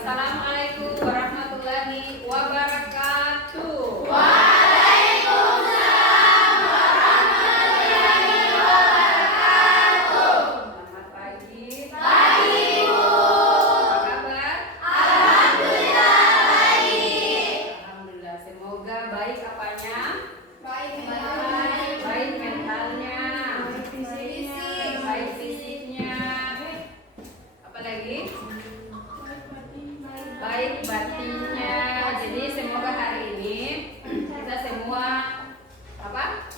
Assalamualaikum warahmatullahi wabarakatuh. Waalaikumsalam warahmatullahi wabarakatuh. Selamat pagi. Pagi, Bu. Apa kabar? Alhamdulillah baik. Alhamdulillah. Semoga baik apanya? Baik. Baik mentalnya. Fisik. Baik fisiknya. Apa lagi? Baik batinnya. Jadi semoga hari ini kita semua apa?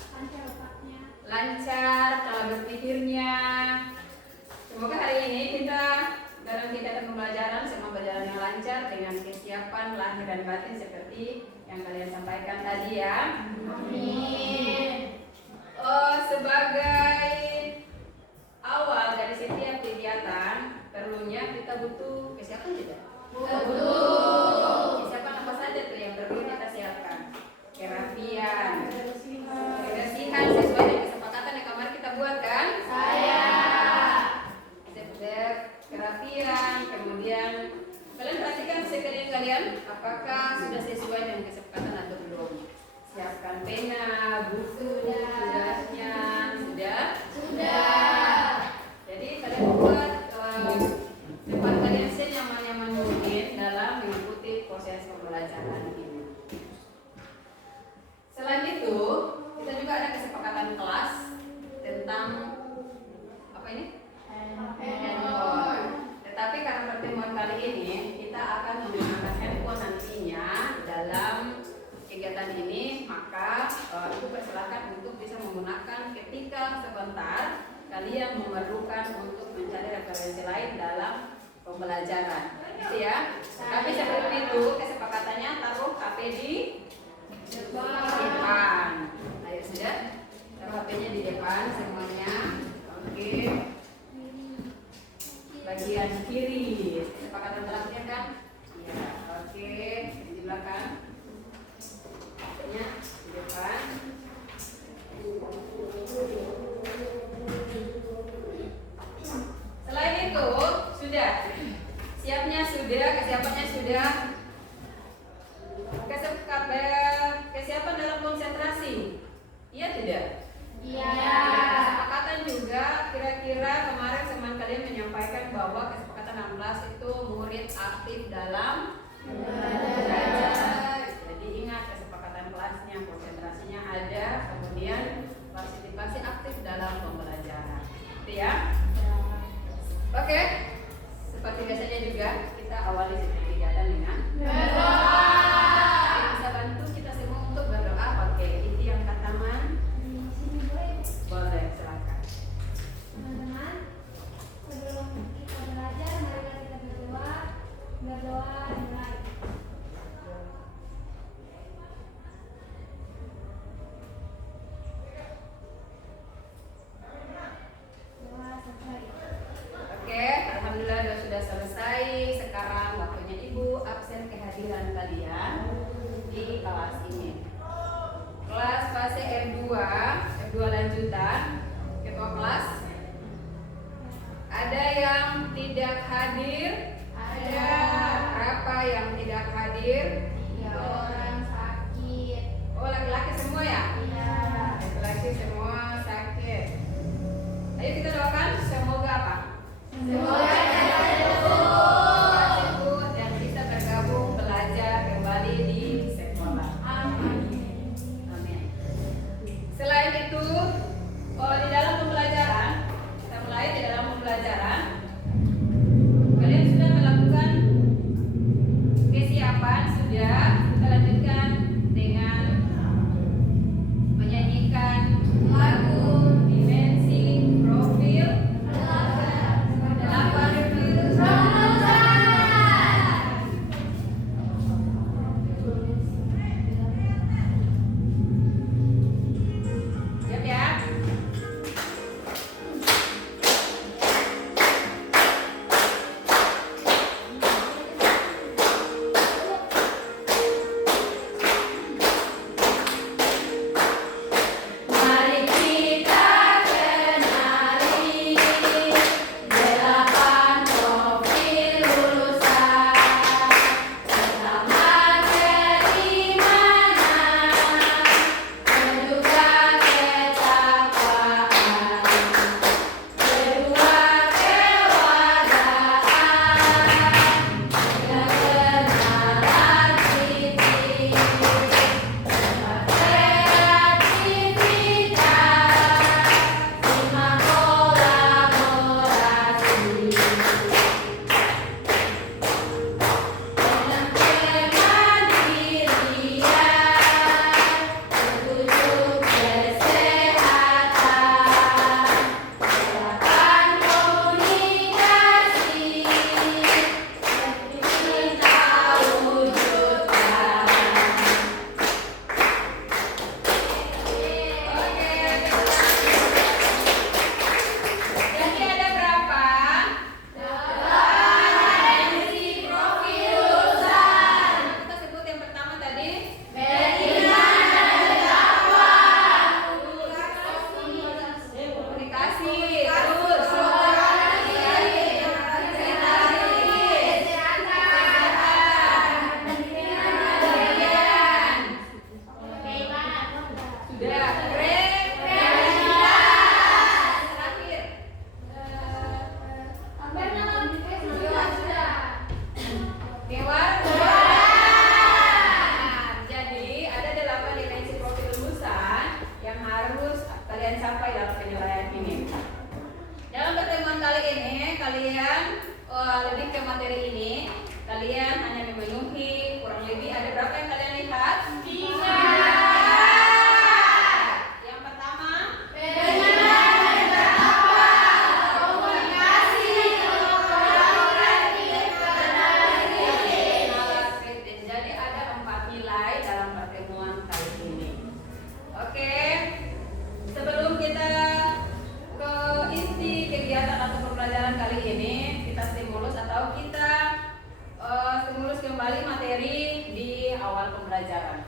Lancar cara berpikirnya. Semoga hari ini kita dalam kegiatan pembelajaran semua berjalan yang lancar dengan kesiapan lahir dan batin seperti yang kalian sampaikan tadi ya. Amin. Sebagai awal dari setiap kegiatan perlunya kita butuh kesiapan tidak? Betul. Kesiapan apa saja tuh yang perlu kita siapkan? Kerapian, kebersihan sesuai dengan kesepakatan yang kemarin kita buat kan? Saya. Kerapian, kemudian kalian perhatikan sekalian kalian apakah sudah sesuai dengan kesepakatan atau belum? Siapkan pena, buku, tugasnya, sudah. Jadi kalian buat tempat kalian senyaman-nyaman mungkin dalam mengikuti proses pembelajaran ini. Selain itu, kita juga ada kesepakatan kelas tentang apa ini? Handphone. Tetapi karena pertemuan kali ini kita akan menggunakan handphone nantinya dalam kegiatan ini, maka itu persilakan untuk bisa menggunakan ketika sebentar kalian memerlukan untuk mencari referensi lain dalam pembelajaran, gitu ya. Tapi sebelum itu kesepakatannya taruh HP di depan. Ayo sudah, taruh HP-nya di depan semuanya. Oke. Bagian kiri, kesepakatan terakhir kan? Ya, oke. Di belakang. HP-nya di depan. Selain itu, sudah. Siapnya sudah, kesiapannya sudah. Kesiapan dalam konsentrasi. Iya tidak? Iya. Kesepakatan juga kira-kira kemarin teman kalian menyampaikan bahwa kesepakatan 16 itu murid aktif dalam belajar. Jadi ingat kesepakatan kelasnya, konsentrasinya ada, kemudian partisipasi aktif dalam pembelajaran. Itu ya. Oke. Seperti biasanya juga kita awali setiap kegiatan dengan Berdoa. Bisa bantu kita semua untuk berdoa pakai iti yang kataman. Boleh, silakan. Teman-teman, sebelum kita belajar, mari kita berdoa. Berdoa mulai. Doa selesai. Oke, alhamdulillah sudah selesai. Sekarang waktunya Ibu absen kehadiran kalian di kelas ini. Kelas fase F2 lanjutan. Ketua kelas. Ada yang tidak hadir? Ada. Berapa yang tidak hadir? 3 orang sakit. Oh, laki-laki semua ya? Iya. Laki-laki semua sakit. Ayo kita doakan semoga apa? Semoga cepat sembuh. Dan bisa bergabung belajar kembali di sekolah. Amin. Amin. Selain itu, di dalam pembelajaran, kita mulai di dalam pembelajaran. Kalian sudah melakukan kesiapan sudah pakai materi ini, kalian hanya memenuhi kurang lebih ada berapa yang kalian lihat? 3. Yang pertama, kritis. Jadi ada 4 nilai dalam pertemuan kali ini. Oke, sebelum kita ke inti kegiatan atau pembelajaran kali ini, kita stimulus atau kita stimulus kembali materi di awal pembelajaran.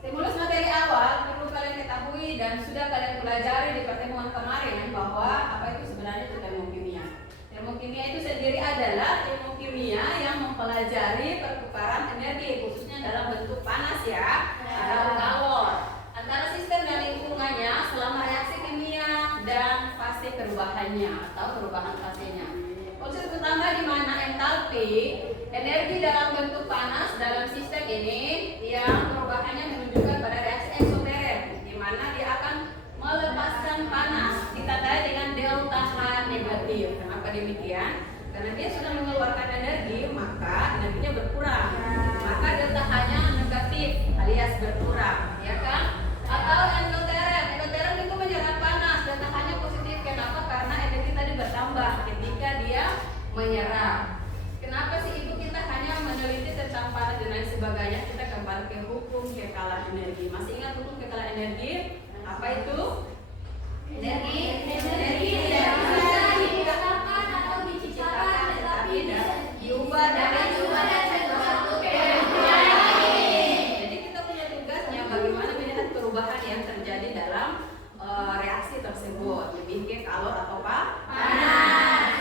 Stimulus materi awal perlu kalian ketahui dan sudah kalian pelajari di pertemuan kemarin bahwa apa itu sebenarnya itu termokimia. Termokimia itu sendiri adalah ilmu kimia yang mempelajari pertukaran energi khususnya dalam bentuk panas ya atau kalor antara sistem dan lingkungannya selama reaksi kimia dan fase perubahannya atau perubahan fasenya. Konsep utama di mana entalpi energi dalam bentuk panas dalam sistem ini yang perubahannya menunjukkan pada reaksi eksoteren di mana dia akan melepaskan panas ditandai dengan delta H negatif. Kenapa demikian? Karena dia sudah mengeluarkan energi maka energinya berkurang. Maka delta H-nya negatif alias berkurang, ya kan? Atau endoteren. Endoteren itu menyerap panas, delta H-nya positif. Kenapa? Karena energi tadi bertambah ketika dia menyerap. Kenapa sih Ibu kita hanya meneliti tentang panas dan lain sebagainya? Kita kembali ke hukum kekalan energi. Masih ingat hukum kekalan energi? Apa itu? Energi tidak bisa dikatakan atau diciptakan, tetapi diubah dari satu ke yang lain. Jadi kita punya tugasnya bagaimana melihat perubahan yang terjadi dalam reaksi tersebut, lebih ke kalor atau panas.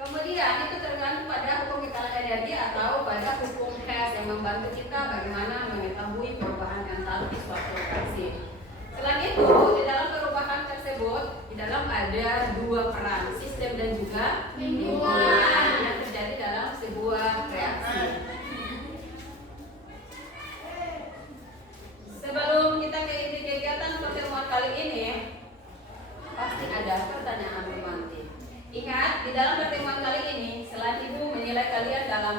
Kemudian itu tergantung pada hukum kekalan energi atau pada hukum Hess yang membantu kita bagaimana mengetahui perubahan entalpi suatu reaksi. Selain itu, di dalam perubahan tersebut, di dalam ada 2 peran, sistem dan juga lingkungan yang terjadi dalam sebuah reaksi. Sebelum kita ke inti kegiatan pertemuan kali ini, pasti ada pertanyaan romantis. Ingat, di dalam pertemuan kali ini, selain Ibu menilai kalian dalam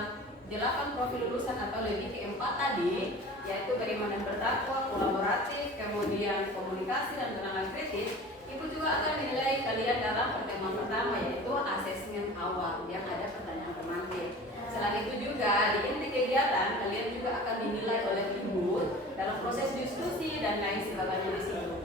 8 profil lulusan atau lebih ke 4 tadi, yaitu keimanan bertakwa, kolaboratif, kemudian komunikasi dan penanganan kritis, Ibu juga akan menilai kalian dalam pertemuan pertama yaitu asesmen awal yang ada pertanyaan romantis. Selain itu juga di inti kegiatan kalian juga akan dinilai oleh Ibu dalam proses diskusi dan lain sebagainya di situ.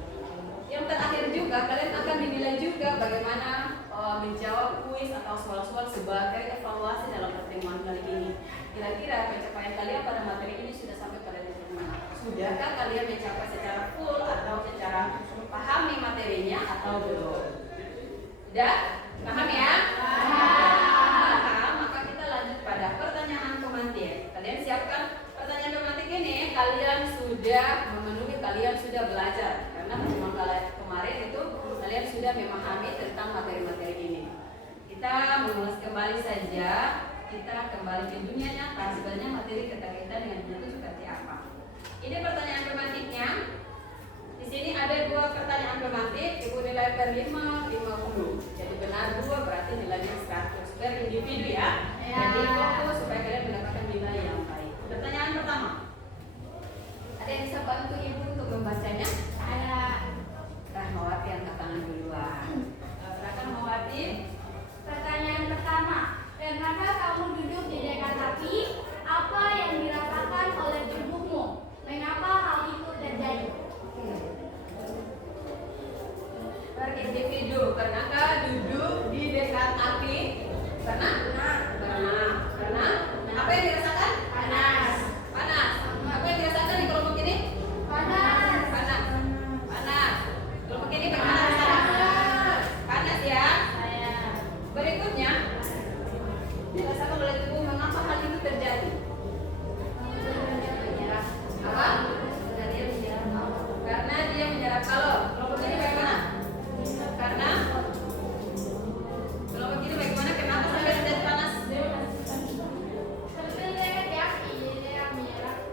Yang terakhir juga kalian akan dinilai juga bagaimana menjawab kuis atau soal-soal sebagai evaluasi dalam pertemuan kali ini. Kira-kira pencapaian kalian pada materi ini sudah sampai pada titik mana? Sudahkah kalian mencapai secara full atau secara pahami materinya atau belum? Sudah? Paham ya? Paham. Maka kita lanjut pada pertanyaan pemantik. Kalian siapkan pertanyaan pemantik ini. Kalian sudah memenuhi, kalian sudah belajar. Karena pertemuan kemarin itu kalian sudah memahami tentang materi-materi ini. Kita mengulas kembali saja. Kita kembali ke dunia nyata. Sebenarnya materi kaitan dengan dunia itu seperti apa? Ini pertanyaan pemantiknya. Di sini ada 2 pertanyaan pemantik. Ibu nilai per 5, 50. Jadi benar 2 berarti nilainya 100 per individu ya. Jadi fokus supaya kalian mendapatkan nilai yang baik. Pertanyaan pertama. Ada yang bisa bantu Ibu untuk membacanya? Ada. Rahmawati angkat tangan duluan. Silakan Rahmawati. Pertanyaan pertama, pernahkah kamu duduk di dekat api? Apa yang dirasakan oleh tubuhmu? Mengapa hal itu terjadi? Per individu, pernahkah duduk di dekat api? Pernah? Pernah. Pernah? Apa yang dirasakan? Panas. Panas. Apa yang dirasakan di kelompok ini? Panas. Panas. Panas. Kelompok ini bagaimana rasanya? Panas ya. Berikutnya, dirasakan oleh tubuh mengapa hal itu terjadi? Apa? Karena dia menyerap kalor. Kelompok ini bagaimana? Karena kelompok ini bagaimana? Kenapa sampai menjadi panas?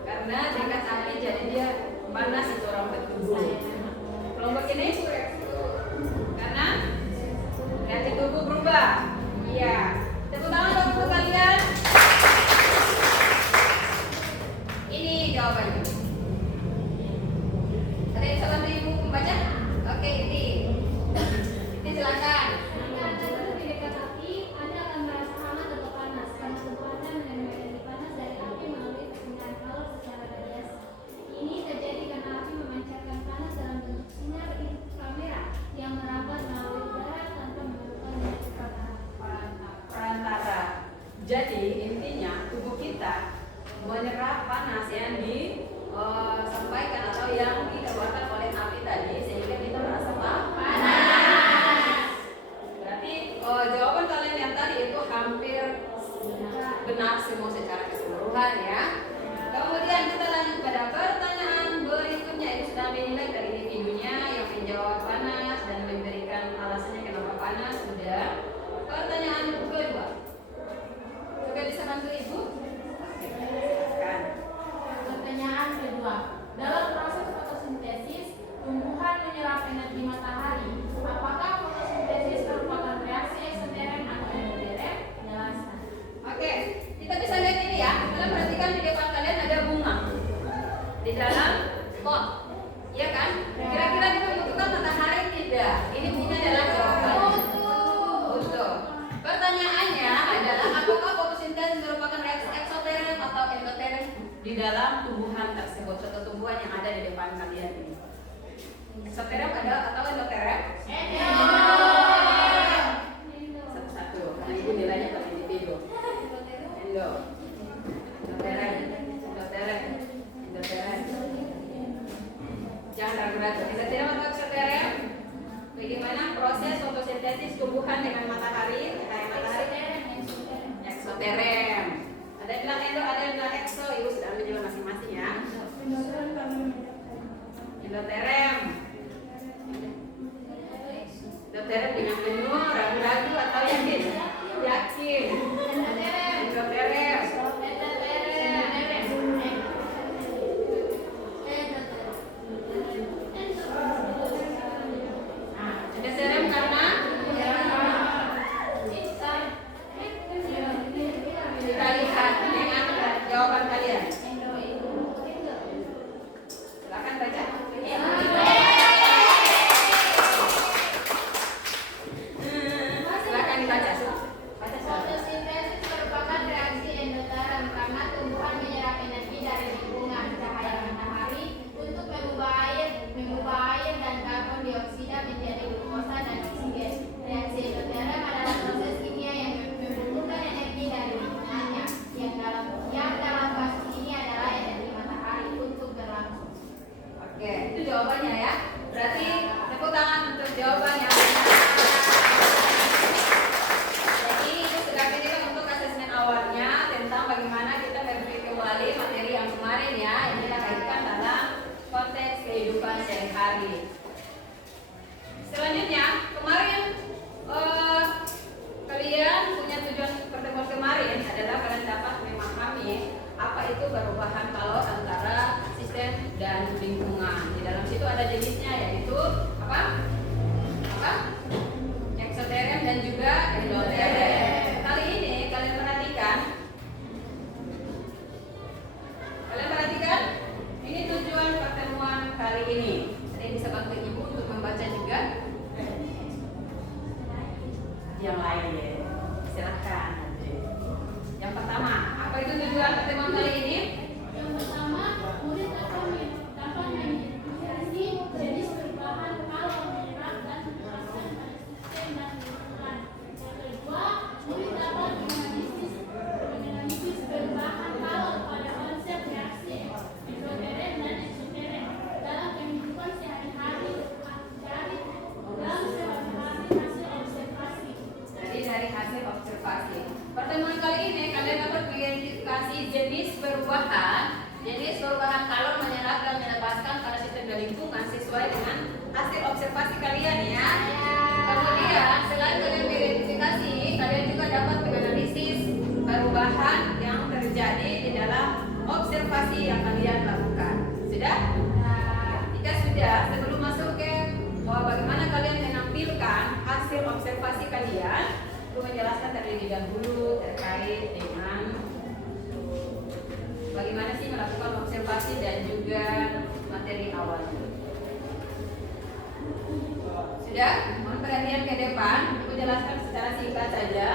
Karena dekat api jadi dia panas itu orang bertubuh. Kelompok ini karena reaksi tubuh berubah. Iya. Tepuk tangan dong untuk Jadi intinya tubuh kita menyerap panas yang disampaikan atau yang dikeluarkan oleh api tadi sehingga kita merasa panas. Berarti jawaban kalian yang tadi itu hampir benar semua secara keseluruhan ya. Kemudian kita lanjut pada pertanyaan berikutnya. Itu sudah menilai dari individunya yang menjawab panas dan memberikan alasannya kenapa panas. Sudah. Pertanyaan kedua. Juga bisa bantu ibu? Oke, silakan. Pertanyaan kedua. Dalam proses fotosintesis, tumbuhan menyerap energi matahari. Apakah fotosintesis merupakan reaksi eksoterem atau endoterem? Jelaskan. Oke, kita bisa lihat ini ya. Kalian perhatikan di depan kalian ada bunga di dalam pot, ya kan? Kira-kira itu membutuhkan matahari tidak? Ini adalah jawabannya. Betul. Pertanyaannya adalah apakah fotosintesis merupakan reaksi eksoterem atau endoterem di dalam tumbuhan tersebut atau tumbuhan yang ada di depan kalian ini? Eksoterem ada atau endoterem? Satu-satu, karena ibu nilainya per individu. Endoterem. Jangan ragu-ragu. Endoterem atau eksoterem? Bagaimana proses fotosintesis tumbuhan dengan matahari? Eksoterem. Ada yang bilang endo, ada yang bilang ekso. Ibu sudah ambil jawaban masing-masing ya. Endoterem. Endoterem dengan penuh, ragu-ragu atau yakin? Yakin. Endoterem. Endoterem karena kita lihat dengan jawaban kalian. Silakan baca. Silakan dibaca. Baca. Fotosintesis merupakan reaksi endoterem karena tumbuhan menyerap energi dari lingkungan cahaya matahari untuk mengubah air dan karbon dioksida menjadi glukosa dan oksigen. Reaksi endoterem adalah proses kimia yang membutuhkan energi dari lingkungannya, yang dalam kasus ini adalah energi matahari untuk berlangsung. Oke, itu jawabannya ya. Berarti tepuk tangan untuk jawaban yang benar. Jadi itu sudah kita untuk asesmen awalnya tentang bagaimana kita mereview kembali materi yang kemarin ya. Ini kita kaitkan dalam konteks kehidupan sehari-hari. Selanjutnya, kemarin kalian punya tujuan pertemuan kemarin adalah kalian dapat memahami apa itu perubahan kalor antara sistem dan lingkungan. Di dalam situ ada jenisnya yaitu apa? Eksoterem dan juga endoterem. Kali ini kalian perhatikan. Ini tujuan pertemuan kali ini. Saya bisa bantu ibu untuk membaca juga. Yang lain ya. Silakan. Yang pertama, apa itu tujuan pertemuan kali ini? Yang pertama, murid dapat mengidentifikasi jenis perubahan kalor menyerap dan menjelaskan pada sistem dan lingkungan. Yang kedua, murid dapat menganalisis perubahan kalor pada konsep reaksi endoterem dan eksoterem dalam kehidupan sehari-hari dari hasil observasi. Dari hasil observasi. Pertemuan kali ini kalian dapat mengidentifikasi jenis perubahan kalor menyerap dan melepaskan pada sistem dan lingkungan sesuai dengan hasil observasi kalian ya. Kemudian selain kalian mengidentifikasi, kalian juga dapat menganalisis perubahan yang terjadi di dalam observasi yang kalian lakukan. Sudah? Jika sudah, sebelum masuk ke bagaimana kalian menampilkan hasil observasi kalian, aku menjelaskan terlebih dahulu terkait dengan bagaimana sih melakukan observasi dan juga materi awalnya. Sudah? Mohon perhatian ke depan. Aku jelaskan secara singkat saja.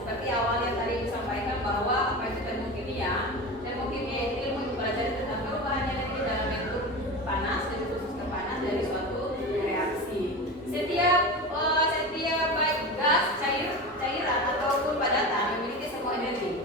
Seperti awal yang tadi disampaikan bahwa apa itu termokimia. Termokimia itu ilmu mempelajari tentang perubahan energi dalam bentuk panas dan khusus ke panas dari suatu reaksi. Setiap baik gas, cairan ataupun padatan memiliki semua energi.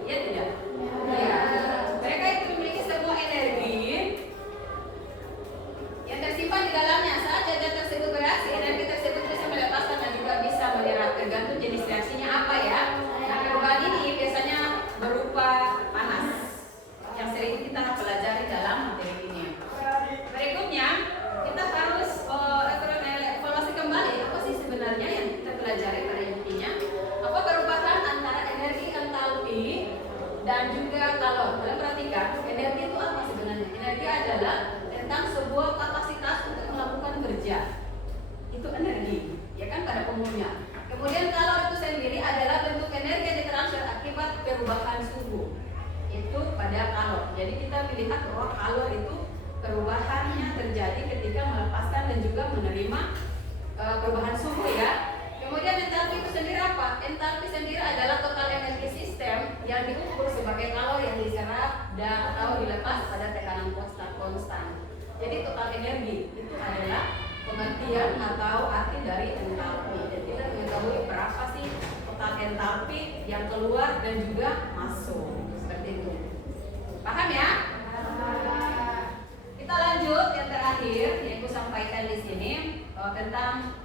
dan juga kalor. Kalian perhatikan, energi itu apa sebenarnya? Energi adalah tentang sebuah kapasitas untuk melakukan kerja. Itu energi, ya kan pada umumnya. Kemudian kalor itu sendiri adalah bentuk energi yang ditransfer akibat perubahan suhu. Itu pada kalor. Jadi kita melihat bahwa kalor itu perubahannya terjadi ketika melepaskan dan juga menerima perubahan suhu ya. Kemudian entalpi itu sendiri apa? Entalpi sendiri adalah total energi sistem yang diukur sebagai kalor yang diserap dan atau dilepas pada tekanan konstan. Jadi total energi itu adalah pengertian atau arti dari entalpi. Jadi kita mengetahui berapa sih total entalpi yang keluar dan juga masuk. Seperti itu. Paham ya? Kita lanjut yang terakhir yang aku sampaikan di sini tentang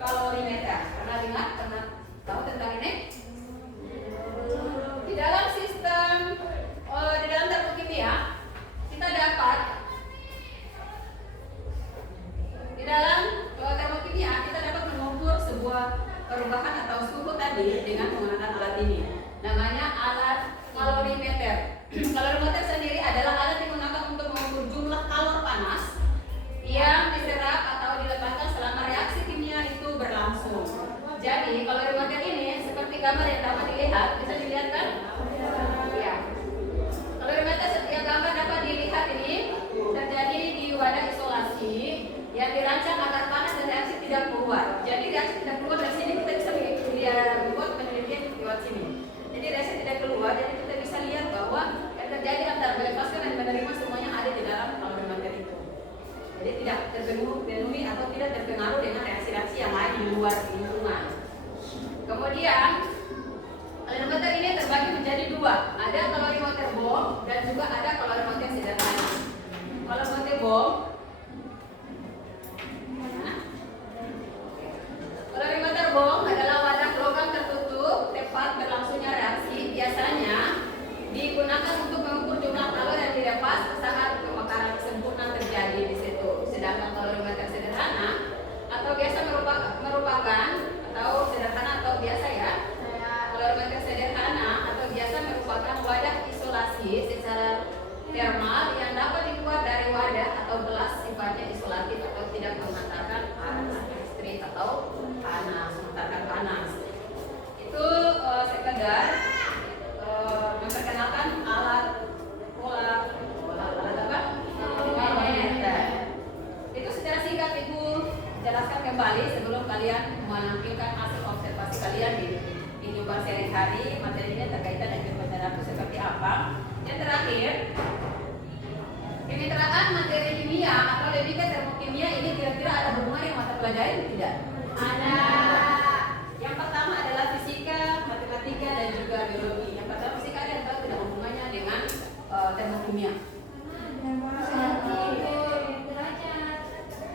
kalorimeter. Pernah tahu tentang ini? Di dalam sistem di dalam termokimia kita dapat di dalam termokimia kita dapat mengukur sebuah perubahan atau suhu tadi dengan menggunakan alat ini. Namanya alat kalorimeter. Kalorimeter sendiri adalah alat yang digunakan untuk mengukur jumlah kalor panas yang diserap atau dilepaskan selama reaksi kimia itu berlangsung. Jadi kalorimeter ini seperti gambar yang dapat dilihat, bisa dilihat kan? Ya. Kalorimeter setiap gambar dapat dilihat ini terjadi di wadah isolasi yang dirancang agar panas dan reaksi tidak keluar. Jadi reaksi tidak keluar dari sini kita bisa membuat penelitian lewat sini. Jadi reaksi tidak keluar, jadi kita bisa lihat bahwa yang terjadi antara melepaskan dan menerima semuanya ada di dalam kalorimeter itu. Jadi tidak terpenuhi atau tidak terpengaruh dengan reaksi-reaksi yang lain di luar lingkungan. Kemudian kalorimeter ini terbagi menjadi dua, ada kalorimeter bom dan juga ada kalorimeter sederhana. Kalorimeter bom, kalorimeter bom adalah wadah logam tertutup tepat berlangsungnya reaksi. Biasanya digunakan untuk mengukur jumlah kalori yang dilepas saat pembakaran sempurna terjadi di situ. Sedangkan kalorimeter sederhana atau biasa merupakan atau sederhana atau biasa ya. Kalorimeter sederhana atau biasa merupakan wadah isolasi secara termal yang dapat dibuat dari wadah atau gelas sifatnya isolatif atau tidak memancarkan panas listrik atau panas, memancarkan panas. Itu sekedar memperkenalkan alat apa? Kalorimeter. Itu secara singkat Ibu jelaskan kembali sebelum kalian menampilkan hasil observasi kalian di kehidupan sehari-hari. Materinya terkaitan dengan kebenaran itu seperti apa. Yang terakhir, kemitraan materi kimia atau lebih ke termokimia ini kira-kira ada hubungan yang mata pelajari tidak? Ada. Yang pertama adalah fisika, matematika dan juga biologi. Yang pertama fisika ada yang tahu tidak hubungannya dengan termokimia.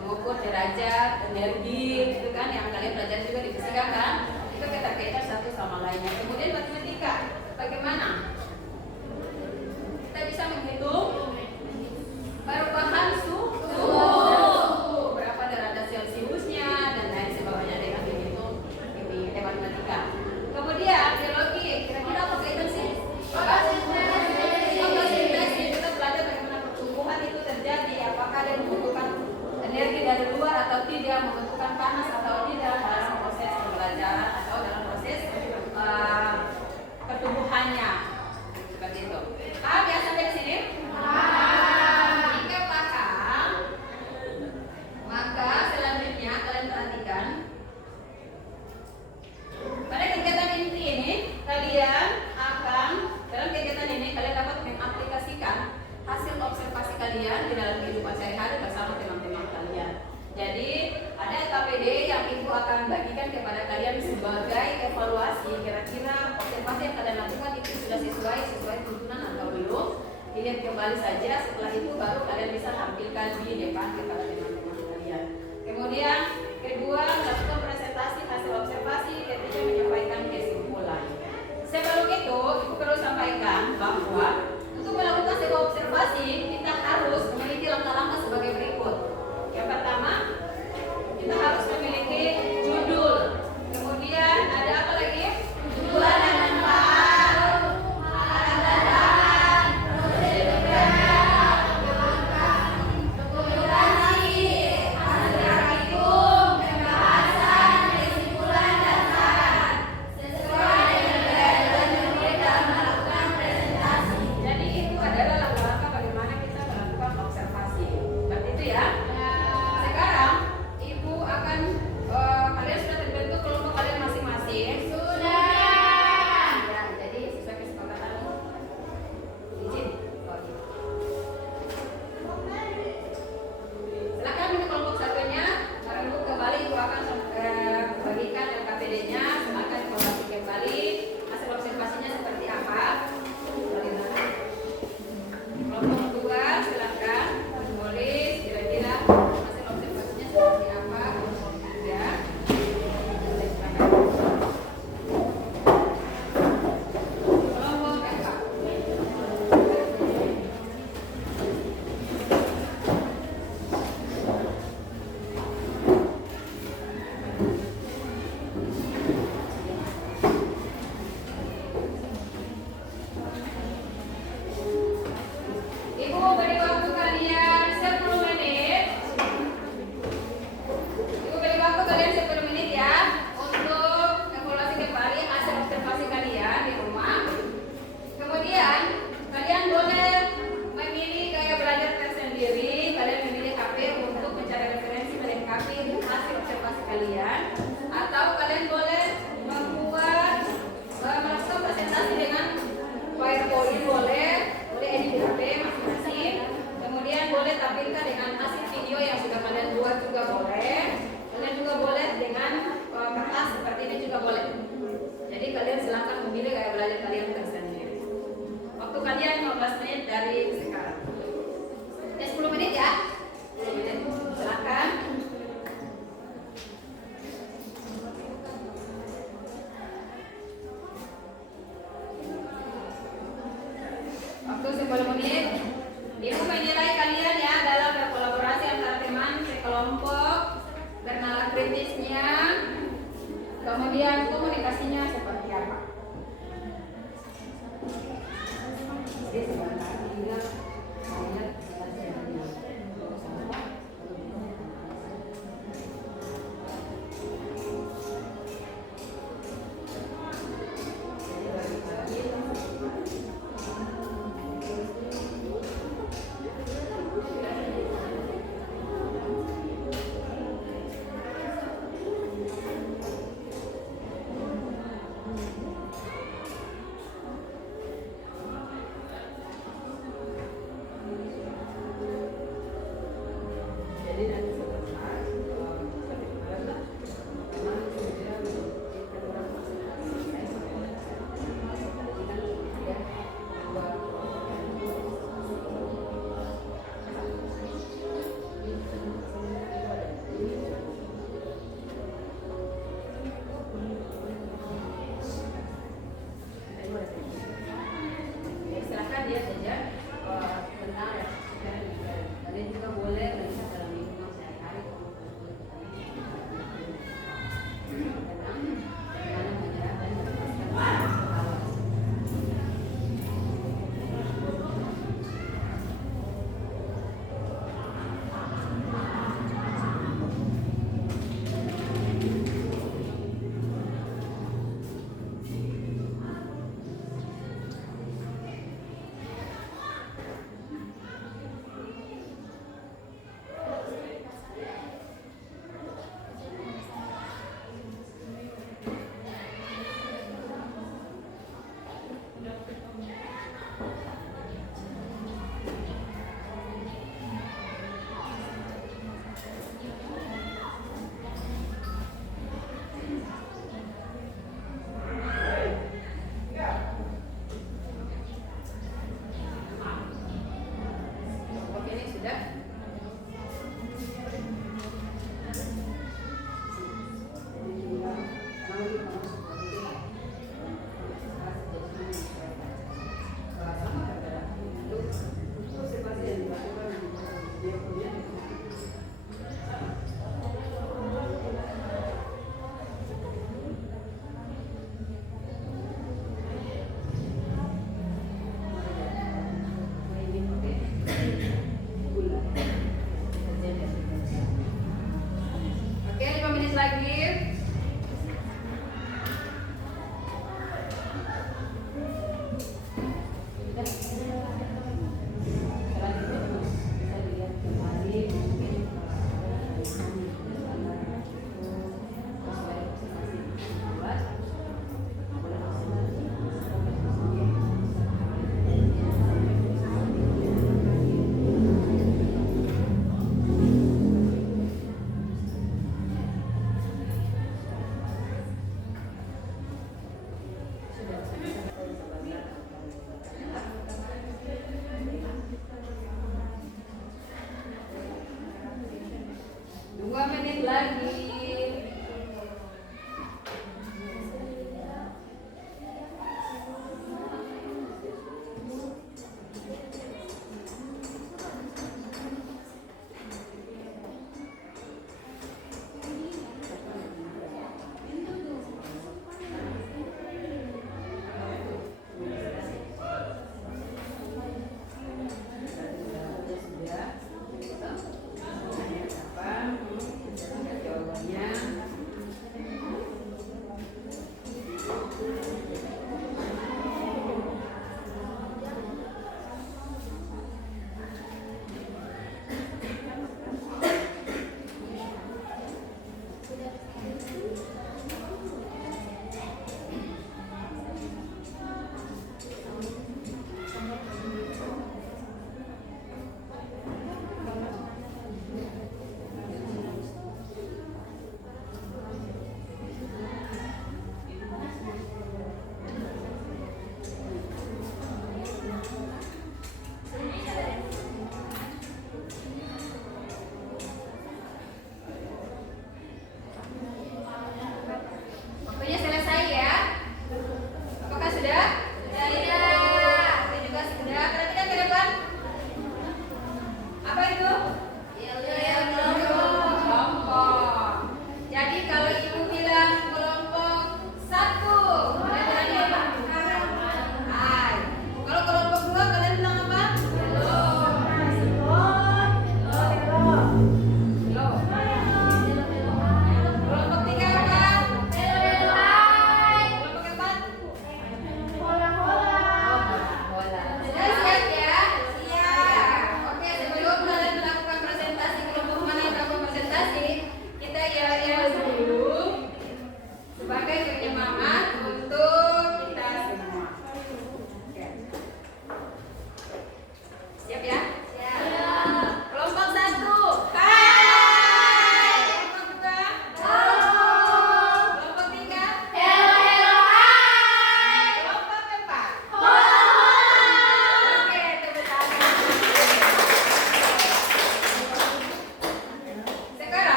Mengukur derajat, energi, itu kan yang kalian pelajari juga di fisika kan? Itu keterkaitan satu sama lainnya. Kemudian matematika, bagaimana? Kita bisa menghitung perubahan suhu, berapa derajat Celciusnya dan lain sebagainya dengan menghitung ini matematika. Kemudian biologi, kira-kira apa kaitan sih? Fotosintesis, kita belajar bagaimana pertumbuhan itu terjadi, apakah dia membutuhkan energi dari luar atau tidak, membutuhkan panas atau tidak dalam proses pembelajaran atau dalam proses pertumbuhannya. Seperti itu. Paham ya sampai di sini? Jika paham, maka selanjutnya kalian perhatikan pada kegiatan inti ini kalian akan dalam kegiatan ini kalian dapat mengaplikasikan hasil observasi kalian di dalam kehidupan sehari-hari bersama teman-teman kalian. Jadi ada KPD yang Ibu akan bagikan kepada kalian sebagai evaluasi kira-kira observasi yang kalian lakukan itu sudah sesuai tuntunan atau belum. Dilihat kembali saja, setelah itu baru kalian bisa tampilkan di depan kepada teman-teman kalian. Kemudian kedua, melakukan presentasi hasil observasi, ketiga menyampaikan kesimpulan. Sebelum itu, Ibu perlu sampaikan bahwa untuk melakukan sebuah observasi kita harus memiliki langkah-langkah sebagai berikut. Yang pertama, kita harus memiliki judul. Kemudian ada apa lagi? Tujuan dan manfaat. Ada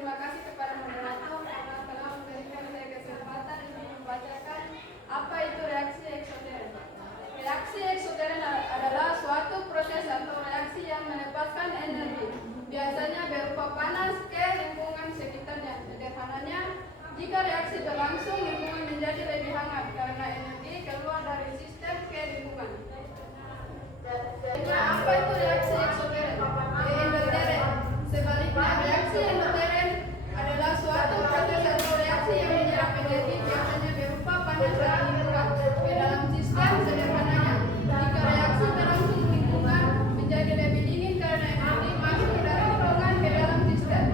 terima kasih kepada moderator karena telah memberikan saya kesempatan untuk membacakan apa itu reaksi eksoteren. Reaksi eksoteren adalah suatu proses atau reaksi yang melepaskan energi, biasanya berupa panas ke lingkungan sekitarnya. Sederhananya, jika reaksi berlangsung, lingkungan menjadi lebih hangat karena energi keluar dari sistem ke lingkungan. Apa itu reaksi eksoteren? Endoteren. Sebaliknya, reaksi endoteren adalah suatu proses atau reaksi yang menyerap energi, biasanya berupa panas dari lingkungan ke dalam sistem. Sederhananya, jika reaksi berlangsung, lingkungan menjadi lebih dingin karena energi masuk dari lingkungan ke dalam sistem.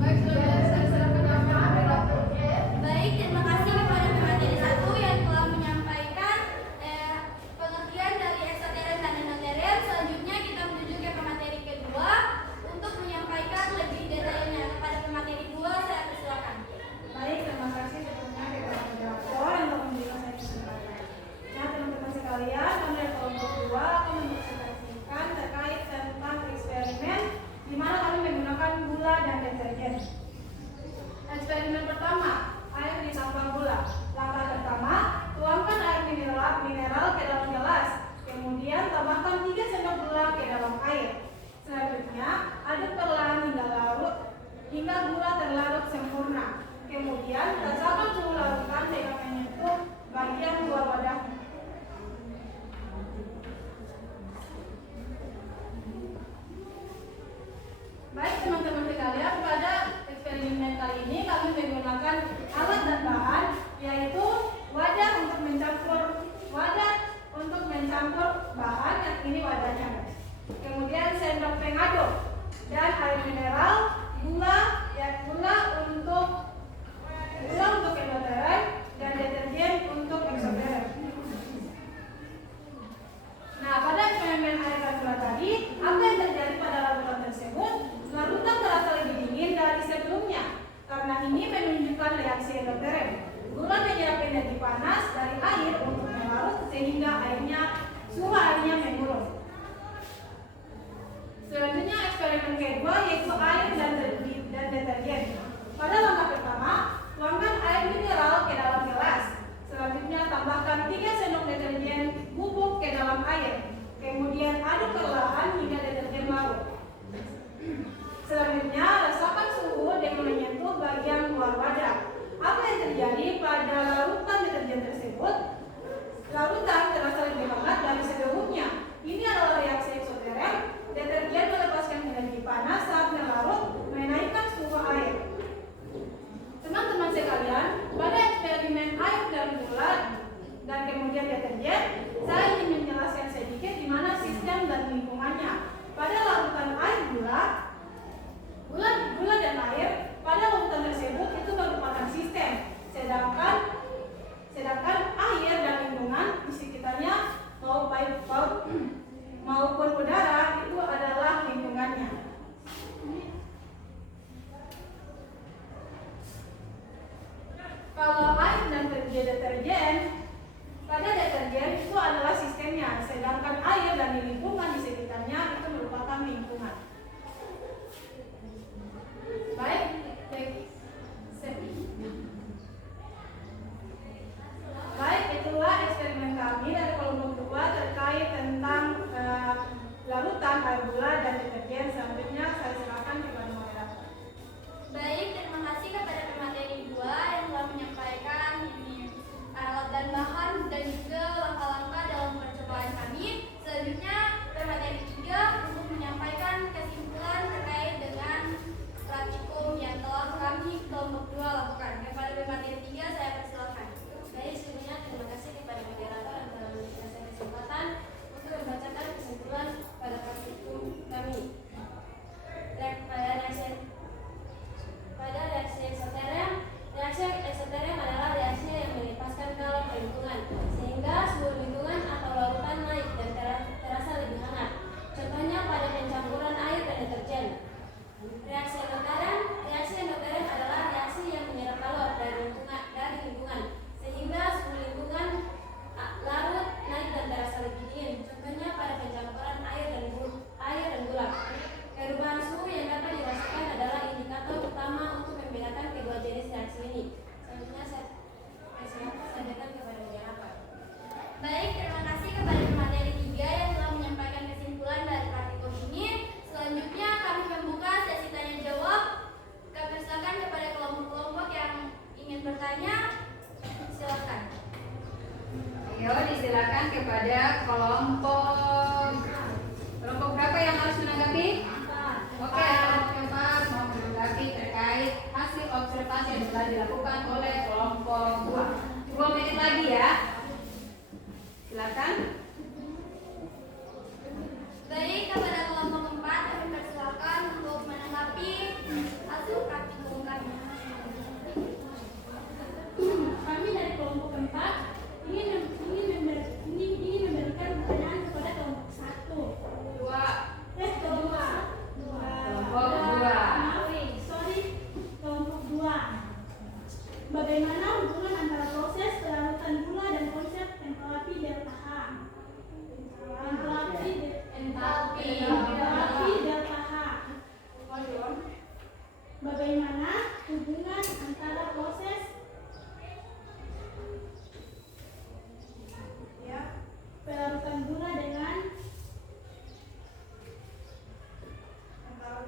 Baik, selanjutnya saya serahkan kepada moderator. Baik, terima kasih kepada pemateri 1 yang telah menyampaikan pengertian dari eksoteren dan endoteren. Selanjutnya kita menuju ke pemateri kedua untuk menyampaikan lebih detailnya. Kepada pemateri 2 saya persilakan. Baik, terima kasih sebelumnya kepada moderator yang telah memberikan saya kesempatan. Nah, teman-teman sekalian, kami dari kelompok 2 akan mempresentasikan terkait tentang eksperimen di mana kami menggunakan gula dan deterjen. Eksperimen pertama, air ditambah gula. Langkah pertama, tuangkan air mineral ke dalam gelas. Kemudian tambahkan 3 sendok gula ke dalam air. Selanjutnya, aduk perlahan hingga gula terlarut sempurna. Kemudian, rasakan suhu larutan dengan menyentuh bagian luar wadah. Baik teman-teman sekalian, pada eksperimen kali ini kami menggunakan alat dan bahan, yaitu wadah untuk mencampur bahan, yang ini wadahnya. Kemudian sendok pengaduk dan air mineral, gula untuk endoteren dan deterjen untuk eksoteren. Nah, pada eksperimen air dan gula tadi, apa yang terjadi pada larutan tersebut? Larutan terasa lebih dingin dari sebelumnya. Karena ini menunjukkan reaksi endoteren. Gula menyerap energi panas dari air untuk melarut sehingga suhu airnya menurun. Selanjutnya eksperimen kedua yaitu air dan deterjen. Pada langkah pertama, tuangkan air mineral ke dalam gelas. Selanjutnya tambahkan 3 sendok deterjen bubuk ke dalam air. Kemudian aduk perlahan hingga deterjen larut. Selanjutnya rasakan suhu dengan menyentuh bagian luar wadah. Apa yang terjadi pada larutan deterjen tersebut? Larutan terasa lebih hangat dari sebelumnya. Ini adalah reaksi eksoteren. Deterjen melepaskan energi panas saat melarut, menaikkan suhu air. Teman-teman sekalian, pada eksperimen air dan gula dan kemudian deterjen, saya ingin menjelaskan sedikit di mana sistem dan lingkungannya. Pada larutan air gula dan air, pada larutan tersebut itu merupakan sistem, sedangkan air dan lingkungan di sekitarnya maupun udara itu adalah lingkungannya. Kalau air dan deterjen, pada deterjen itu adalah sistemnya, sedangkan air dan lingkungan di sekitarnya itu merupakan lingkungan. Baik. Baik, itulah eksperimen kami dari kelompok 2 terkait tentang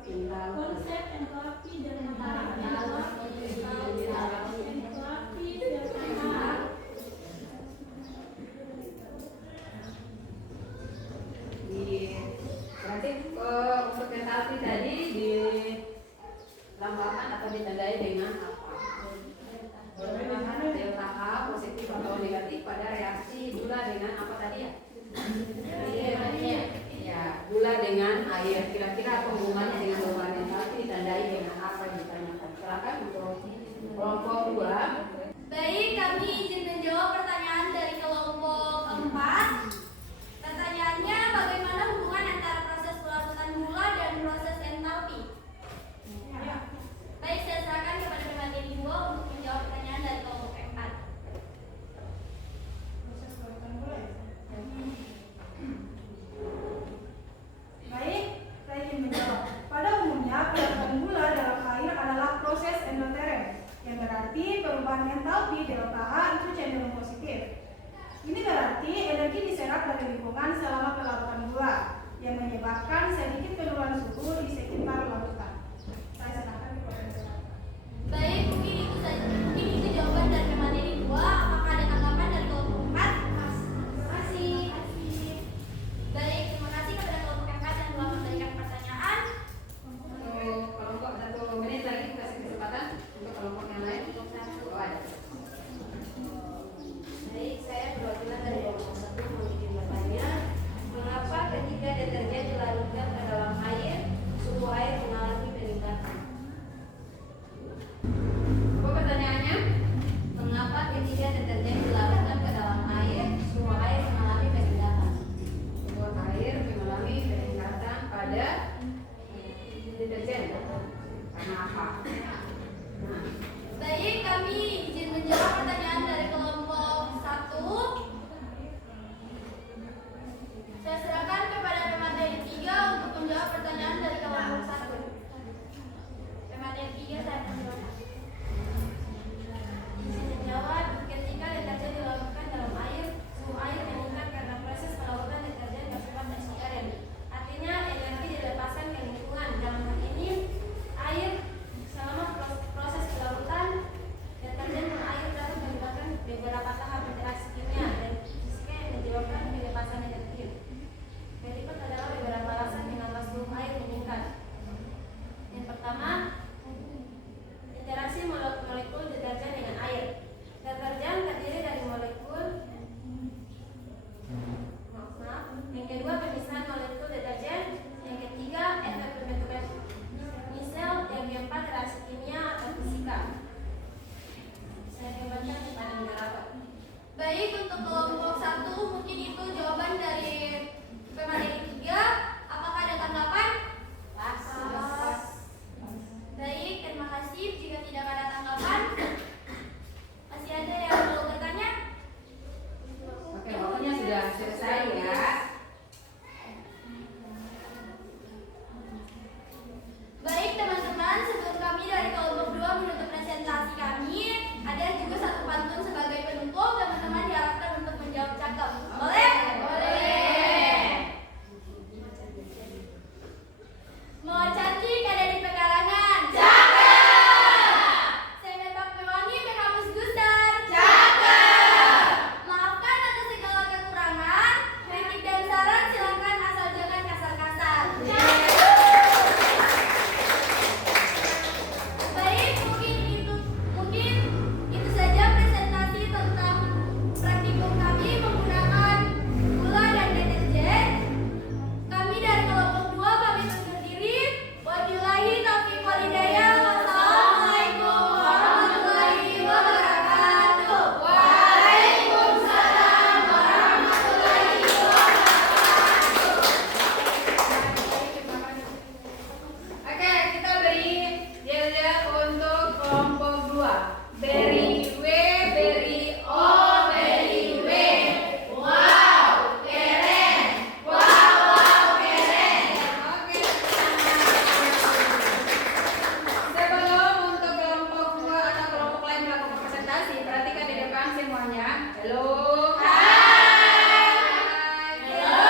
Konsep entropi dan Berarti untuk entalpi tadi dilambangkan atau ditandai dengan apa? Delta H positif atau negatif pada reaksi gula dengan apa tadi ya? Ya, gula dengan air. Kira-kira apa hubungannya dengan perubahan entalpi ditandai dengan apa yang ditanyakan? Silakan untuk kelompok 2. Baik, kami izin menjawab pertanyaan dari kelompok 4. Pertanyaannya, bagaimana hubungan antara proses pelarutan gula dan proses entalpi? Baik, saya serahkan kepada pemateri 2 untuk menjawab pertanyaan dari kelompok 4. proses pelarutan gula ya? Baik, saya ingin menjawab. Pada umumnya, pelarutan gula dalam air adalah proses endoterem, yang berarti perubahan entalpi delta H itu cenderung positif. Ini berarti energi diserap dari lingkungan selama pelarutan gula, yang menyebabkan sedikit penurunan suhu di sekitar larutan. Saya serahkan kepada Anda. Baik, mungkin itu jawaban dari pemateri 2. Apakah ada tanggapan dari kelompok 4? Terima kasih. Baik, terima kasih kepada kelompok 4 yang telah memberikan pertanyaan. Untuk kelompok 1 menit lagi kasih kesempatan untuk kelompok yang lain. Oh, ada. Baik, saya perwakilan dari kelompok 1 mau bikin bertanya, mengapa ketika deterjen dilarutkan ke dalam air, suhu air mengalami peningkatan? Apa pertanyaannya? Mengapa ketika deterjen dilarutkan ke dalam air, suhu air mengalami peningkatan? Suhu air mengalami peningkatan pada deterjen. Karena apa? Nah, Baik, kami izin menjawab pertanyaan dari kelompok 1. Saya serahkan kepada pemateri 3 untuk menjawab pertanyaan dari kelompok 1. Pemateri 3 saya persilakan. Izin menjawab, ketika deterjen dilarutkan dalam air, suhu air meningkat karena proses pelarutan deterjen bersifat eksoterm. Artinya energi dilepaskan ke lingkungan. Dalam hal ini, air selama proses pelarutan deterjen dan air dapat melibatkan beberapa tahap interaksi kimia dan fisika yang menyebabkan pelepasan energi. Berikut adalah beberapa alasan mengapa suhu air meningkat. Yang pertama, interaksi molekul deterjen dengan air. Deterjen terdiri dari molekul yang kedua, pemisahan molekul deterjen. Yang ketiga, efek pembentukan misel. Yang keempat, reaksi kimia atau fisika. Saya kembalikan kepada moderator. Baik, untuk kelompok 1 mungkin itu jawaban dari pemateri 3. Apakah ada tanggapan? Pas. Baik, terima kasih. Jika tidak ada tanggapan, masih ada yang mau bertanya? oke, waktunya sudah selesai ya. Baik teman-teman, sebelum kami dari kelompok 2 menutup presentasi kami, ada juga satu pantun sebagai penutup. Teman-teman diharapkan untuk menjawab cakep. Boleh? Boleh. Mau cantik ada di pekarangan. Cakep. Semetak pewangi ke kampus Gustar. Cakep. Maafkan atas segala kekurangan. Kritik dan saran silakan asal jangan kasar-kasar. Baik, mungkin itu saja presentasi tentang praktikum kami menggunakan gula dan deterjen. Kami dari kelompok 2 pamit undur diri. Wabillahi taufiq wal hidayah. Wassalamualaikum warahmatullahi wabarakatuh. Waalaikumsalam warahmatullahi wabarakatuh. Oke, kita beri jeda untuk kelompok 2. Beri W, beri O, beri W. Wow, keren. Wow, keren. Oke. Sebelum untuk kelompok 2 atau kelompok lain melakukan presentasi, perhatikan di depan semuanya. Halo. Hai. Halo.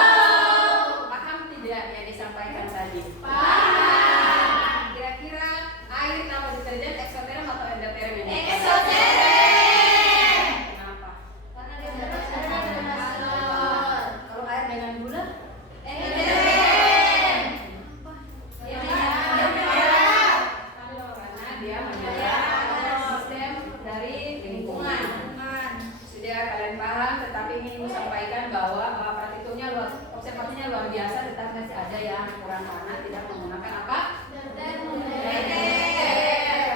Paham tidak yang disampaikan tadi? Paham. Eksoterem. Kenapa? Karena dia berdasarkan kalor. Kalau air dengan gula? Eksoterem. Dia menyerap. karena dia menyerap sistem dari lingkungan. Sudah kalian paham, tetapi ingin sampaikan bahwa praktikumnya observasinya luar biasa, tetapi masih ada yang kurang karena tidak menggunakan apa?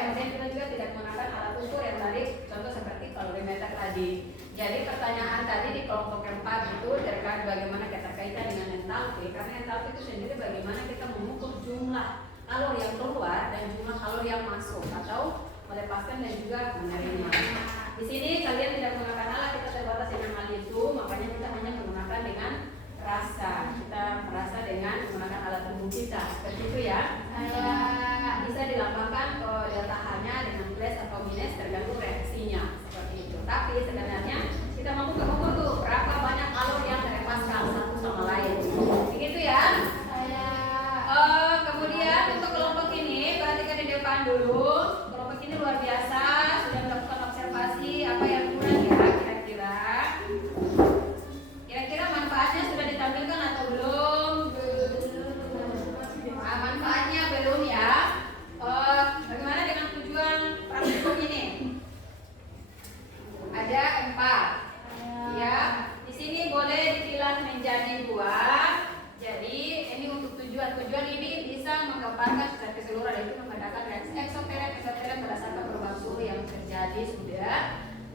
Kemudian kita juga tidak menggunakan alat ukur yang tadi, contoh seperti kalorimeter tadi. Jadi pertanyaan tadi di kelompok keempat itu terkait bagaimana keterkaitan dengan entalpi. Karena entalpi itu sendiri bagaimana kita mengukur jumlah kalori yang keluar dan jumlah kalori yang masuk atau melepaskan dan juga menerima. Di sini kalian tidak menggunakan alat, kita terbatas dengan hal itu, makanya kita hanya menggunakan dengan rasa. Kita merasa dengan menggunakan alat tubuh kita, seperti itu ya. Bisa dilambangkan delta H-nya dengan plus atau minus tergantung reaksinya, seperti itu. Tapi sebenarnya kita mampu mengukur tuh berapa banyak kalori yang terlepaskan satu sama lain. Begitu ya. Kemudian untuk kelompok ini perhatikan di depan dulu. Kelompok ini luar biasa, sudah melakukan observasi. Apa yang kurang ya kira-kira? Kira-kira manfaatnya sudah ditampilkan atau belum? Manfaatnya belum ya. Bagaimana dengan tujuan praktikum ini? Ada 4. Ya, di sini boleh dipilah menjadi 2. Jadi ini untuk tujuan ini bisa menggambarkan secara keseluruhan, yaitu membedakan reaksi eksoterem berdasarkan perubahan suhu yang terjadi sudah,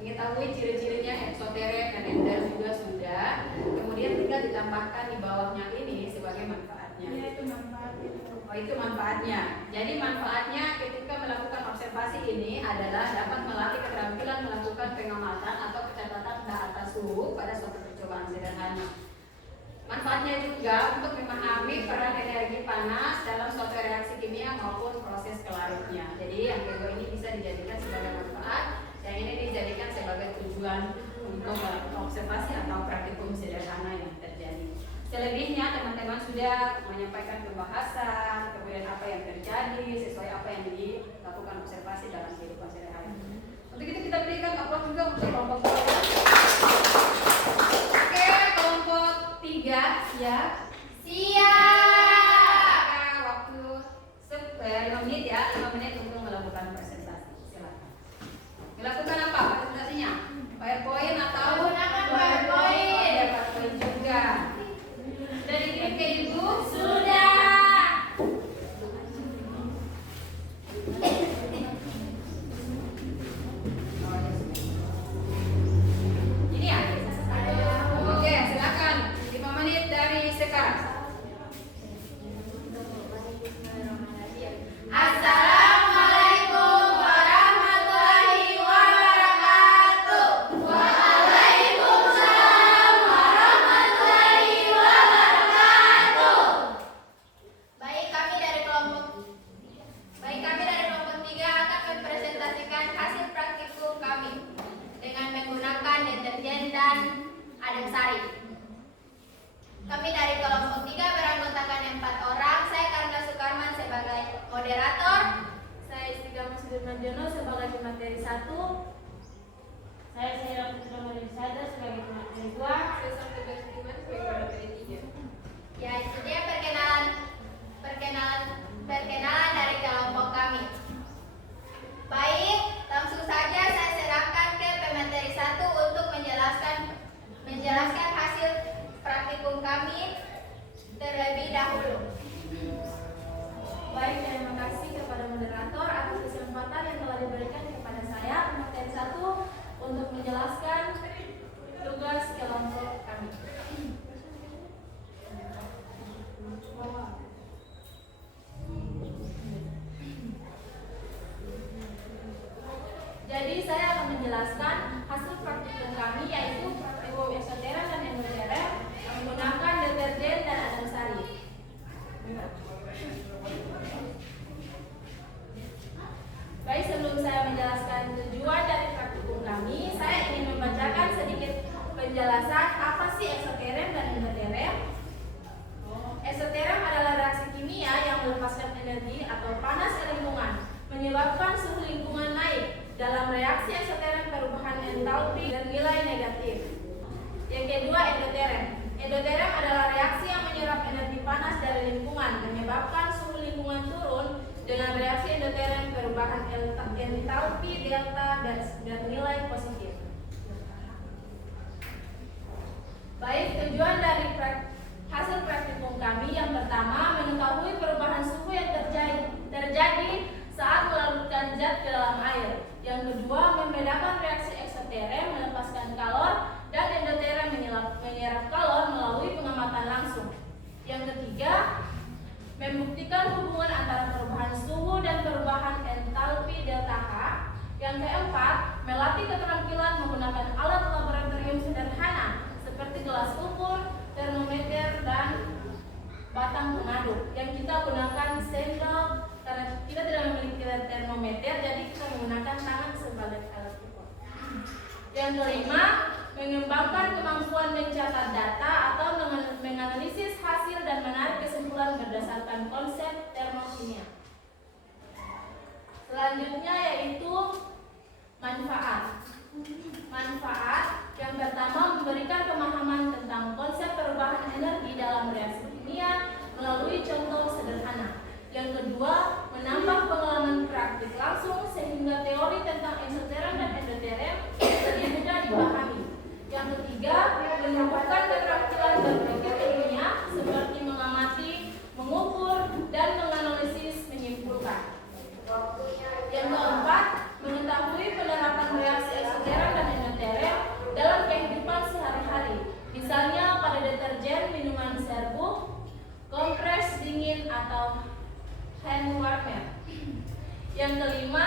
mengetahui ciri-cirinya eksoterem dan endoterm juga sudah. Kemudian tinggal ditambahkan di bawahnya ini sebagai manfaatnya. Itu manfaatnya. Oh, itu manfaatnya. Jadi manfaatnya ketika melakukan observasi ini adalah dapat melatih keterampilan melakukan pengamatan atau pencatatan data suhu pada suatu percobaan sederhana. Manfaatnya juga untuk memahami peran energi panas dalam suatu reaksi kimia maupun proses kelarutnya. Jadi yang kedua ini bisa dijadikan sebagai manfaat, yang ini dijadikan sebagai tujuan untuk melakukan observasi atau praktikum sederhana yang terjadi. Selebihnya teman-teman sudah menyampaikan pembahasan, kemudian apa yang terjadi sesuai apa yang dilakukan observasi dalam kehidupan sehari-hari. Untuk itu kita berikan aplaus juga untuk kelompok kedua. Oke, kelompok 3 siap? Siap. Waktu 5 menit ya, 5 menit untuk melakukan presentasi. Silakan. Dilakukan apa presentasinya? PowerPoint atau Menggunakan PowerPoint. Ada PowerPoint juga. Sudah dikirim ke ibu? Sudah. Ini ya? Oke, silakan. 5 menit dari sekarang. Assalamualaikum warahmatullahi wabarakatuh. Waalaikumsalam warahmatullahi wabarakatuh. Baik kami dari kelompok 3 akan mempresentasikan hasil praktikum kami dengan menggunakan deterjen dan adem sari. Kami dari kelompok 3 beranggotakan 4 orang. Saya Karna Sukarman sebagai moderator. Saya Istigama Sudirmanjono sebagai pemateri 1. Saya Syirah Putra Marisada sebagai pemateri 2. Saya Sampai Bestiman sebagai materi 3. Ya, itu dia perkenalan dari kelompok kami. Baik, langsung saja saya serahkan ke pemateri 1 untuk menjelaskan hasil praktikum kami terlebih dahulu. Baik, terima kasih kepada moderator atas kesempatan yang telah diberikan kepada saya pemateri 1 untuk menjelaskan tugas kelompok kami. Jadi saya akan menjelaskan hasil praktikum kami, yaitu praktikum eksoterem dan endoterem menggunakan deterjen dan adem sari. Baik, sebelum saya menjelaskan tujuan dari praktikum kami, saya ingin membacakan sedikit penjelasan apa sih eksoterem dan endoterem. Eksoterem adalah reaksi kimia yang melepaskan energi atau panas ke lingkungan, menyebabkan suhu lingkungan naik. Dalam reaksi eksoteren perubahan entalpi dan nilai negatif. Yang kedua, endoterem. Endoterem adalah reaksi yang menyerap energi panas dari lingkungan, menyebabkan suhu lingkungan turun dengan reaksi endoterem perubahan entalpi delta dan nilai positif. Baik, tujuan dari hasil praktikum kami yang pertama mengetahui perubahan suhu yang terjadi saat melarutkan zat ke dalam air. Yang kedua, membedakan reaksi eksoterem melepaskan kalor dan endoterem menyerap kalor melalui pengamatan langsung. Yang ketiga, membuktikan hubungan antara perubahan suhu dan perubahan entalpi delta H. Yang keempat, melatih keterampilan menggunakan alat laboratorium sederhana seperti gelas ukur, termometer, dan batang pengaduk. Yang kita gunakan sendok karena kita tidak memiliki termometer, jadi kita menggunakan tangan sebagai alat ukur. Yang kelima, mengembangkan kemampuan mencatat data atau menganalisis hasil dan menarik kesimpulan berdasarkan konsep termokimia. Selanjutnya yaitu manfaat. Manfaat yang pertama, memberikan pemahaman tentang konsep perubahan energi dalam reaksi kimia melalui contoh sederhana. Yang kedua, menambah pengalaman praktik langsung sehingga teori tentang eksoterem dan endoterem lebih mudah dipahami. Yang ketiga, menumbuhkan keterampilan berpikir ilmiah seperti mengamati, mengukur, dan menganalisis menyimpulkan. Yang keempat, mengetahui penerapan reaksi eksoterem dan endoterem dalam kehidupan sehari-hari, misalnya pada deterjen, minuman serbuk, kompres dingin, atau hand warmer. Yang kelima,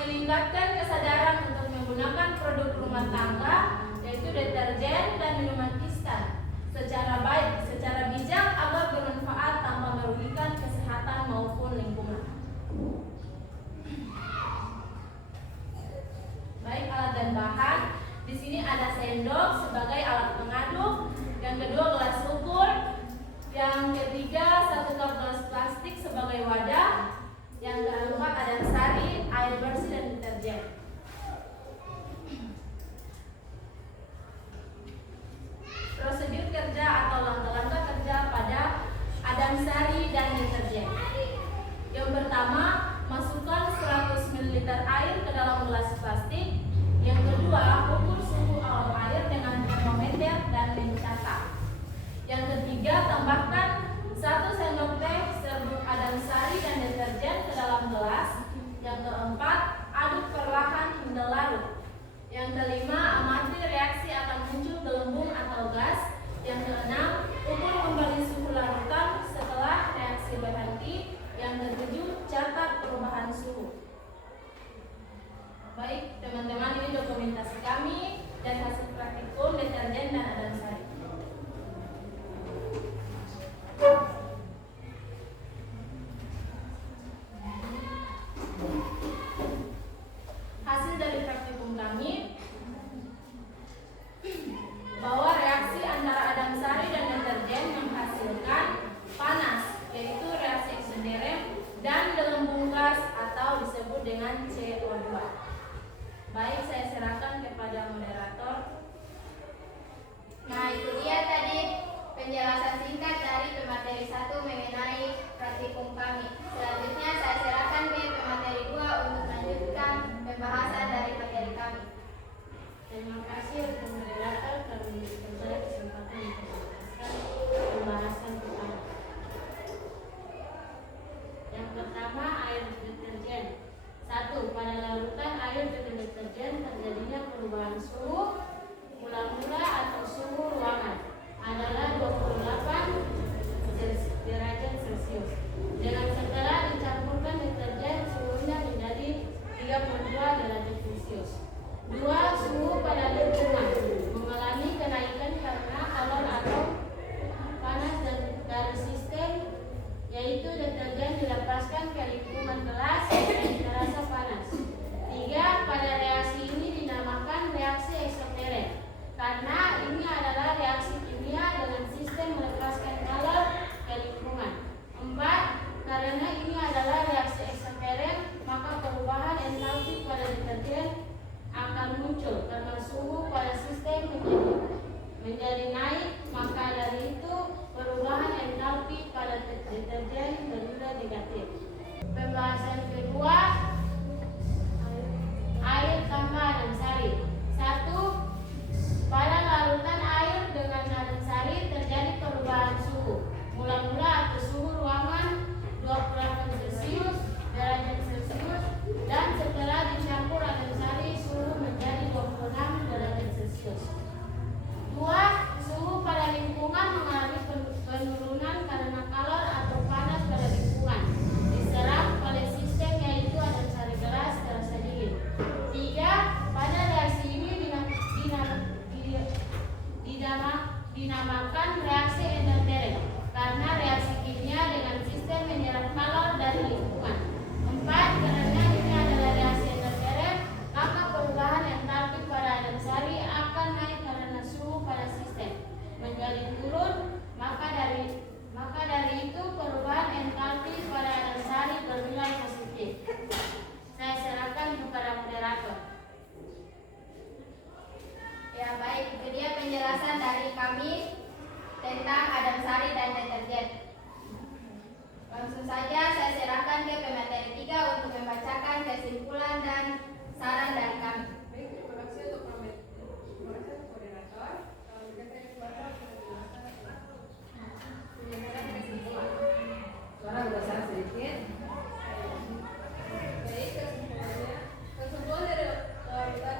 meningkatkan kesadaran untuk menggunakan produk rumah tangga, yaitu deterjen dan minuman instan, secara baik, secara bijak agar bermanfaat tanpa merugikan kesehatan maupun lingkungan. Baik, alat dan bahan. Di sini ada sendok sebagai alat pengaduk, yang kedua gelas ukur, yang ketiga 1 cup gelas plastik sebagai wadah, yang keempat ada sari, air bersih, dan deterjen. Prosedur kerja atau langkah-langkah kerja pada Adam sari dan deterjen. Yang pertama, masukkan 100 ml air ke dalam gelas plastik. Yang kedua, ukur suhu awal air dengan termometer dan mencatat. Yang ketiga, tambahkan 1 sendok teh serbuk Adam sari dan deterjen ke dalam gelas. Yang keempat, aduk perlahan hingga larut. Yang kelima, amati reaksi akan muncul gelembung atau gas. Yang keenam, ukur kembali suhu larutan setelah reaksi berhenti. Yang ketujuh, catat perubahan suhu. Baik, teman-teman, ini dokumentasi kami dan hasil praktikum deterjen dan Adam sari. Hasil dari praktikum kami bahwa reaksi antara Adam sari dan deterjen menghasilkan panas, yaitu reaksi eksoterem, dan gelembung gas atau disebut dengan CO2. Baik, saya serahkan kepada moderator. Nah, itu dia tadi penjelasan singkat dari pemateri 1 mengenai praktikum kami. Selanjutnya saya serahkan ke pemateri 2 untuk melanjutkan pembahasan dari materi kami. Terima kasih untuk moderator telah memberikan saya kesempatan untuk menjelaskan pembahasan pertama. Yang pertama, air deterjen. 1. Pada larutan air dengan deterjen terjadinya perubahan suhu mula-mula atau suhu ruangan adalah 28 derajat Celcius. Dengan segera dicampurkan deterjen, suhunya menjadi 32 derajat Celcius. 2. Suhu pada lingkungan mengalami kenaikan karena kalor atau panas dari sistem, yaitu deterjen dilepaskan ke lingkungan kelas dan terasa panas. 3. Pada reaksi ini dinamakan reaksi eksoterem karena ini adalah reaksi kimia dengan sistem melepaskan kalor ke lingkungan. 4. Karena ini adalah reaksi eksoterem, maka perubahan entalpi pada deterjen negatif. Pembahasan kedua, air tambah adem sari. 1. Pada larutan air dengan adem sari terjadi perubahan suhu. Mula-mula atau suhu ruangan 28 Celcius, derajat Celcius, dan setelah dicampur adem sari suhu menjadi 26 derajat Celcius. 2. Suhu pada lingkungan mengalami penurunan karena kalor atau panas pada lingkungan diserap oleh sistem, yaitu adem sari gelas terasa dingin. 3. Pada reaksi ini dinamakan reaksi endotherm karena reaksi kimia dengan sistem menyerap kalor dari lingkungan. 4. Karena ini adalah reaksi endotherm, maka perubahan entalpi pada adem sari akan naik karena suhu pada sistem menjadi turun, maka dari itu perubahan entalpi pada adem sari bernilai positif. Saya serahkan kepada moderator. Ya baik, itu dia penjelasan dari kami tentang adem sari dan deterjen. Langsung saja saya serahkan ke pemateri 3 untuk membacakan kesimpulan dan saran dari kami. Baik, terima kasih untuk moderator. Kita membaca penjelasan kesimpulan. Suara besar sedikit. Baik, kesimpulan dari larutan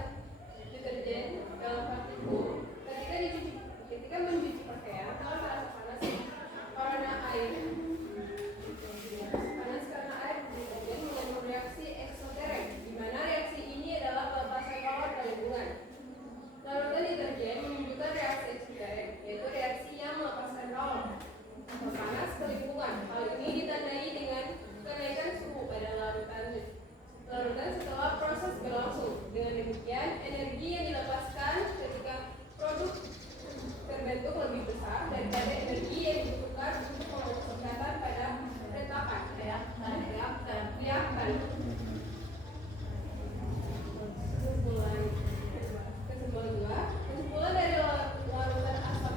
deterjen dalam partikel ketika mencuci pakaian kalau terasa panas karena air deterjen mengandung reaksi eksoterm, di mana reaksi ini adalah pelepasan kalor ke lingkungan. Larutan deterjen menunjukkan reaksi eksoterm, yaitu reaksi yang melepaskan kalor atau panas ke lingkungan. Hal ini ditandai dengan kenaikan suhu pada larutan setelah proses berlangsung. Dengan demikian, energi yang dilepaskan ketika produk terbentuk lebih besar daripada energi yang dibutuhkan untuk mengumpulkan pada retakan reaktan. Kesimpulan dari larutan asam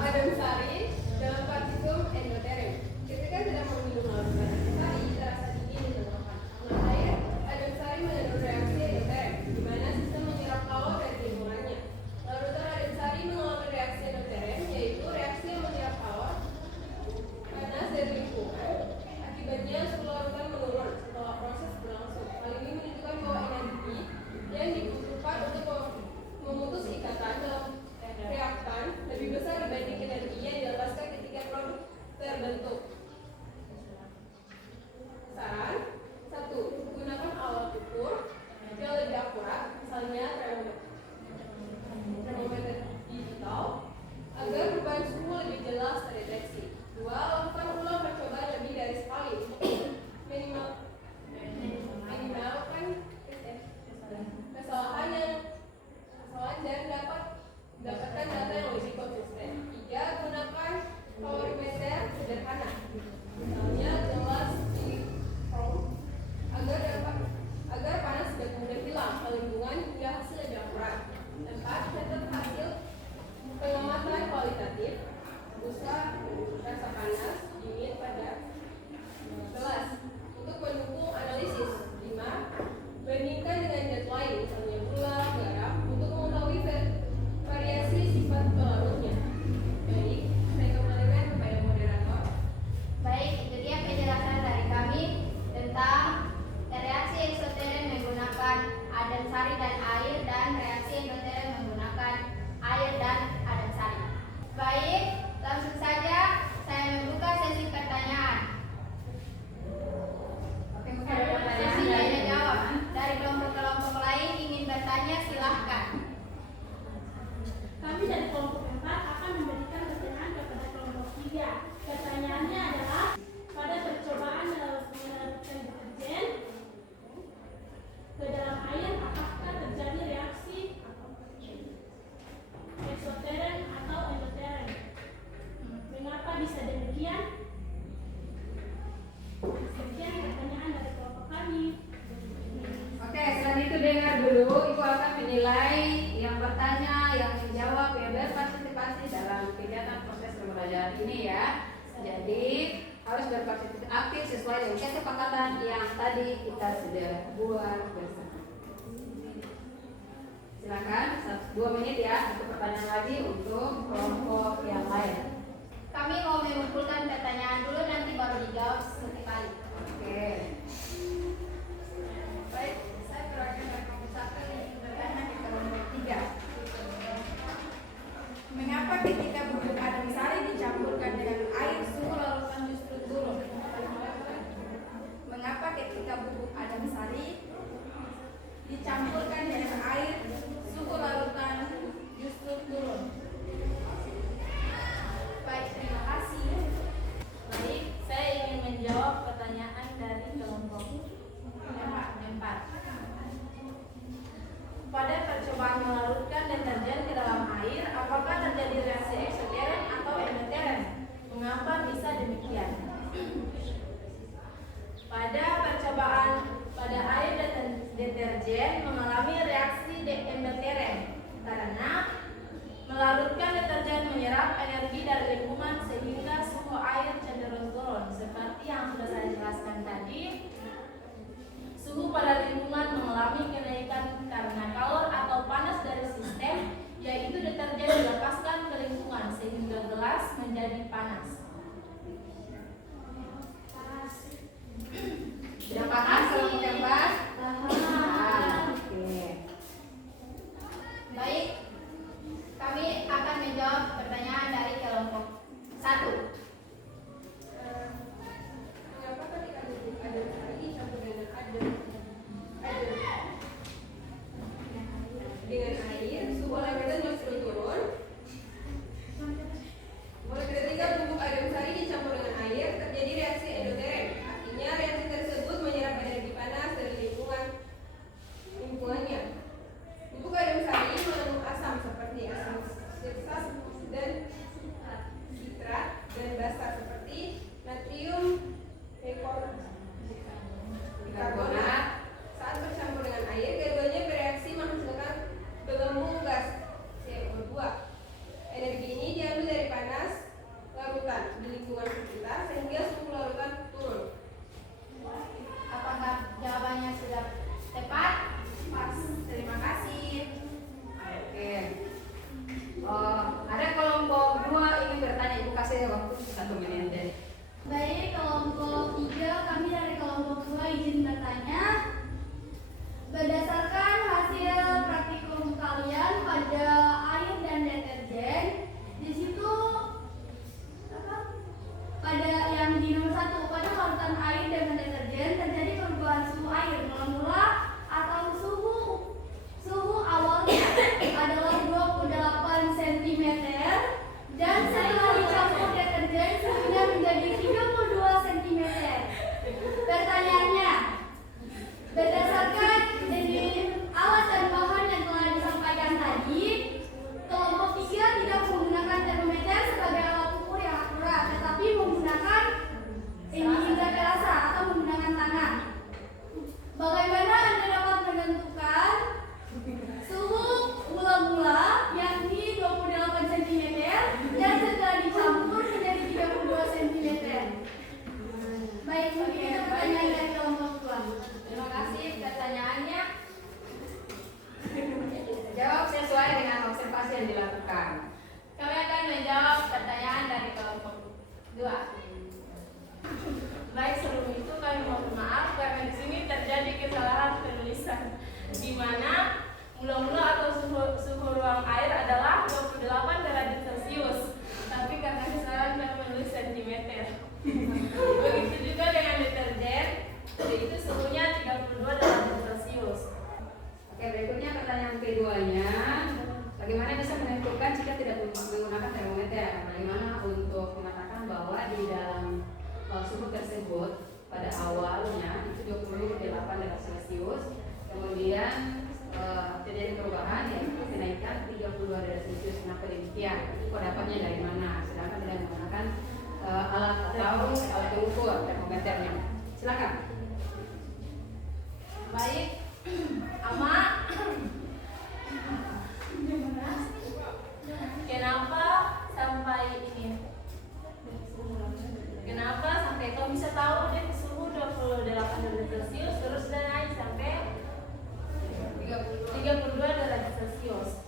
adem sari dalam partikel endotherm. Ketika sedang meminum larutan adem sari terasa dingin di tenggorokan. Air adem sari mengandung reaksi endotherm, di mana sistem menyerap kalor dari lingkungannya. Larutan adem sari mengalami reaksi endotherm, yaitu reaksi yang menyerap kalor panas dari lingkungan. Akibatnya suhu larutan menurun setelah proses berlangsung. Hal ini menunjukkan bahwa energi yang dibutuhkan untuk memutus ikatan dalam reaktan lebih besar dibanding energi yang dilepaskan ketika produk terbentuk. Saran 1. Gunakan alat ukur yang lebih akurat, misalnya termometer digital, agar perubahan suhu lebih jelas terdeteksi. 2. Lakukan ulang percobaan lebih dari sekali untuk minimalkan kesalahan dan dapatkan data yang lebih konsisten. 3. Gunakan kalorimeter sederhana, misalnya gelas di chrome, agar panas tidak mudah hilang ke lingkungan hingga hasil lebih akurat. 4. Catat hasil pengamatan kualitatif busa rasa panas dingin pada gelas untuk mendukung analisis. 5. Bandingkan dengan zat lain, misalnya gula, garam, untuk mengetahui variasi sifat pelarutnya. Baik, saya kembalikan kepada moderator. Baik, itu dia penjelasan dari kami tentang reaksi eksoterm menggunakan adem sari dan air, dan reaksi endotherm menggunakan air dan adem sari. Baik, langsung saja saya membuka sesi pertanyaan. Sesi tanya jawab. Dari kelompok-kelompok lain ingin bertanya, silahkan. Kami dari kelompok 4 akan memberikan pertanyaan kepada kelompok 3. Pertanyaannya adalah, pada percobaan melarutkan deterjen ke dalam air, apakah terjadi reaksi eksoterm atau endotherm? Mengapa bisa demikian? Sekian pertanyaan dari kelompok kami. Oke, setelah itu dengar dulu, Ibu akan menilai yang bertanya, yang menjawab, yang berpartisipasi dalam kegiatan proses pembelajaran ini ya. Jadi harus berpartisipasi aktif sesuai dengan kesepakatan yang tadi kita sudah buat bersama. Silakan 2 menit ya untuk pertanyaan lagi untuk kelompok yang lain. Kami mau mengumpulkan pertanyaan dulu, nanti baru dijawab sekali. Oke. Baik, saya berakan kelompok 1 nih, bertanya ke kelompok 3. Mengapa ketika bubuk adem sari dicampurkan dengan air suhu larutan justru turun? Mengapa ketika bubuk adem sari dicampurkan dengan air suhu larutan justru turun? Baik, terima kasih. Baik, saya ingin menjawab pertanyaan dari kelompok 4. Pada percobaan melarutkan deterjen ke dalam air, apakah terjadi reaksi eksoteren atau endoteren? Mengapa bisa demikian? Pada percobaan pada air deterjen mengalami reaksi endoteren karena melarutkan deterjen menyerap energi dari lingkungan sehingga suhu air cenderung turun. Seperti yang sudah saya jelaskan tadi, suhu pada lingkungan mengalami kenaikan karena kalor atau panas dari sistem, yaitu deterjen dilepaskan ke lingkungan sehingga gelas menjadi panas. Sudah paham kelompok yang 4? Oke. Baik, kami akan menjawab pertanyaan dari kelompok 1. Mengapa ketika bubuk adem sari dicampur dengan air suhu larutan justru turun? Ketika bubuk adem sari dicampur dengan air terjadi reaksi endoteren. Artinya reaksi tersebut menyerap energi panas dari lingkungannya. Bubuk adem sari mengandung asam seperti asam sirsak dan citrat dan basa seperti natrium bikarbonat. Saat bercampur dengan air, keduanya bereaksi menghasilkan gelembung gas CO2. Energi ini diambil dari panas larutan di lingkungan sekitar sehingga suhu larutan turun. Apakah jawabannya sudah tepat? Pas. Terima kasih. Oke. Ada kelompok 2 ingin bertanya, Ibu kasih waktu 1 menit deh. Baik, kelompok 3, kami dari kelompok 2 izin bertanya. Berdasarkan hasil praktikum kalian pada air dan deterjen, di situ pada yang di nomor 1, pada larutan air dengan deterjen terjadi perubahan suhu air mula-mula atau suhu awalnya adalah 28 cm dan setelah dicampur deterjen suhunya menjadi 32 cm. Pertanyaannya, berdasarkan alat dan bahan yang telah disampaikan tadi, kelompok 3 tidak menggunakan termometer sebagai alat ukur yang akurat, tetapi menggunakan indera perasa atau menggunakan tangan. Bagaimana Anda dapat menentukan suhu mula-mula yakni 28 cm dan setelah dicampur menjadi 32 cm? Baik, mungkin kita pertanyaan dari kelompok 2. Terima kasih pertanyaannya. Jawab sesuai dengan observasi yang dilakukan. Kami akan menjawab pertanyaan dari kelompok 2. Baik, sebelum itu kami mohon maaf karena di sini terjadi kesalahan penulisan, di mana mula-mula atau suhu ruang air adalah 28 derajat Celcius, tapi karena kesalahan kami menulis cm. Begitu juga dengan deterjen, yaitu suhunya 32 derajat Celcius. Oke, berikutnya pertanyaan keduanya. Bagaimana bisa menentukan jika tidak menggunakan termometer? Bagaimana untuk mengatakan bahwa di dalam suhu tersebut pada awalnya itu 28 derajat Celcius, kemudian terjadi perubahan yaitu kenaikan 32 derajat Celcius. Kenapa demikian? Kodapatnya dari mana? Sedangkan tidak menggunakan alat atau alat ukur termometernya. Silakan. Baik, Ama, kenapa sampai Oke, kalau bisa tahu deh suhu 28 derajat Celcius terus dan naik sampai 32 derajat Celcius.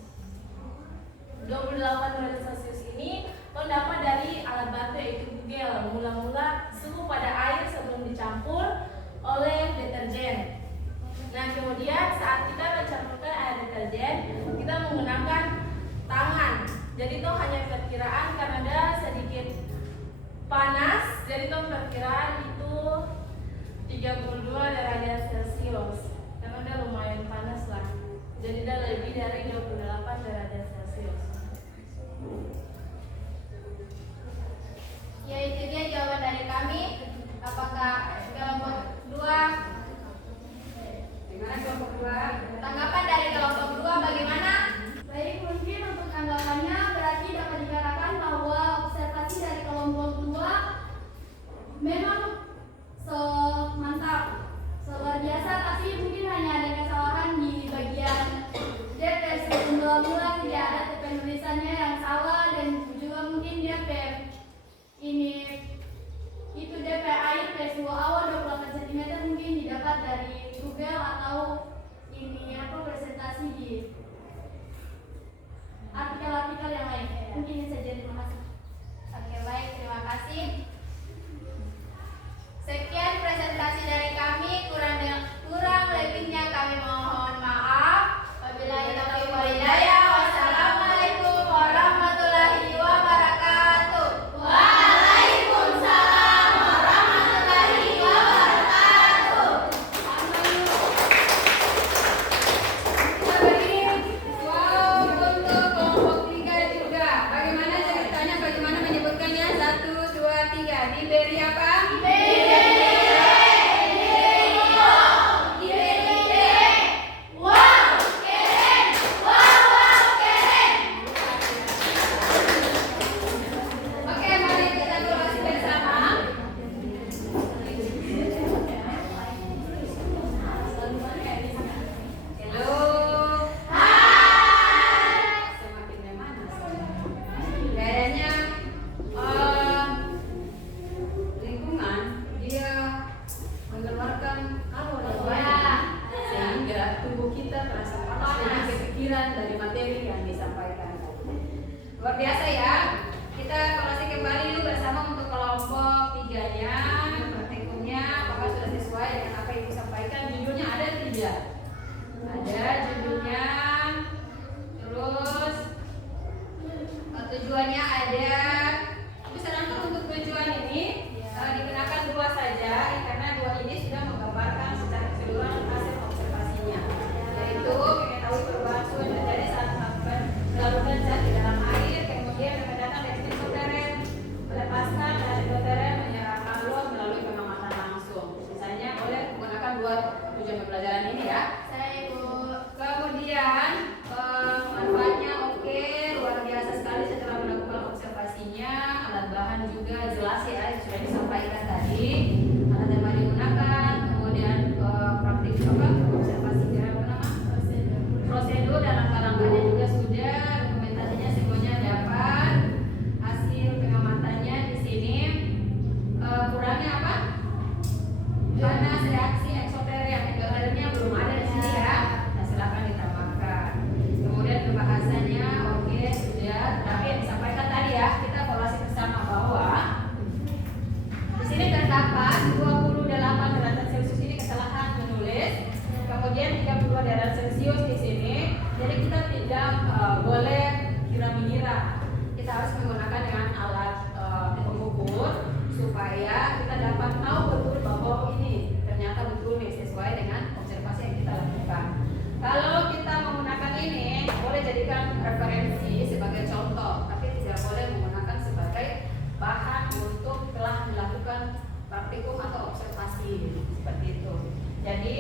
28 derajat Celcius ini dapat dari alat bantu yaitu Google. Mula-mula suhu pada air sebelum dicampur oleh deterjen. Nah, kemudian saat kita mencampurkan air deterjen, kita menggunakan tangan. Jadi itu hanya perkiraan karena ada sedikit panas. Jadi itu perkiraan itu 32 derajat Celcius. Karena udah lumayan panas lah. Jadi udah lebih dari 28 derajat Celcius. Ya, itu dia jawaban dari kami. Apakah kelompok 2? Gimana kelompok 2? Tanggapan dari kelompok 2 bagaimana? Baik, mungkin untuk tanggapannya berarti dapat dikatakan bahwa observasi dari kelompok 2 memang mantap, luar biasa, tapi mungkin hanya ada kesalahan di bagian DP mula-mula tidak ada penulisannya yang salah, dan juga mungkin DP ini itu DP air suhu awal 28 cm mungkin didapat dari Google atau ini presentasi di artikel-artikel yang lain. Mungkin ini saja, terima kasih. Oke, baik, terima kasih. Sekian presentasi dari kami, kurang lebihnya kami mohon maaf. Wabillahi taufiq wal hidayah. Wassalamualaikum warahmatullahi wabarakatuh. Waalaikumsalam warahmatullahi wabarakatuh. Kita beri wow untuk kelompok 3 juga. Bagaimana ceritanya? Bagaimana menyebutkannya? 1, 2, 3. Diberi apa? Oke, mari kita evaluasi bersama. Halo. Semakin memanas. Kayaknya lingkungan dia mengeluarkan kalori yang banyak, sehingga tubuh kita terasa panas dengan kepikiran dari materi yang disampaikan. Luar biasa ya. Kita evaluasi kembali dulu bersama untuk kelompok 3-nya, praktikumnya apakah sudah sesuai dengan apa yang disampaikan. Judulnya ada 3. Ada judulnya, terus tujuannya ada. Tapi sarankan untuk tujuan ini digunakan 2 saja, karena 2 ini sudah menggambarkan secara keseluruhan hasil observasinya, yaitu mengetahui perubahan suhu yang terjadi saat melakukan zat di dalam air, kemudian mendatang dari eksoterem, melepaskan dari eksoterem, menyerap halus melalui pengamatan langsung. Misalnya boleh menggunakan 2 tujuan pembelajaran ini ya. Saya Ibu. Kemudian manfaatnya oke, luar biasa sekali setelah melakukan observasinya. Alat bahan juga jelas ya, sudah disampaikan tadi. Alat yang digunakan, kemudian praktik observasi prosedur dan langkah-langkahnya juga sudah, dokumentasinya semuanya dapat. Hasil pengamatannya di sini kurangnya apa? Panas, reaksi eksoterem, eksoteremnya belum ada di sini ya. Nah, silakan ditambahkan. Kemudian pembahasannya oke sudah, tapi yang disampaikan tadi ya, kita evaluasi bersama bahwa di sini terdapat 28 derajat Celcius ini kesalahan menulis, kemudian 32 derajat Celcius di sini. Jadi kita tidak boleh kira-mengira. Kita harus menggunakan dengan alat pengukur supaya kita dapat tahu betul bahwa ini ternyata betul nih sesuai dengan observasi yang kita lakukan. Kalau kita menggunakan ini, boleh jadikan referensi sebagai contoh, tapi tidak boleh menggunakan sebagai bahan untuk telah dilakukan praktikum atau observasi seperti itu. Jadi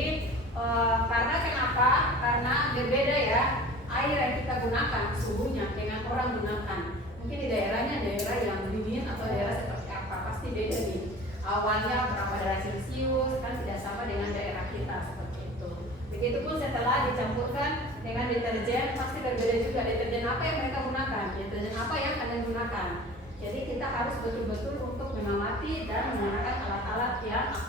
karena kenapa? Karena berbeda ya air yang kita gunakan suhunya dengan orang gunakan. Mungkin di daerahnya daerah yang dingin atau daerah seperti apa, pasti beda nih. Awalnya berapa derajat Celcius kan tidak sama dengan daerah kita seperti itu. Begitupun setelah dicampurkan dengan deterjen pasti berbeda juga. Deterjen apa yang mereka gunakan, deterjen apa yang kalian gunakan. Jadi kita harus betul-betul untuk mengamati dan menggunakan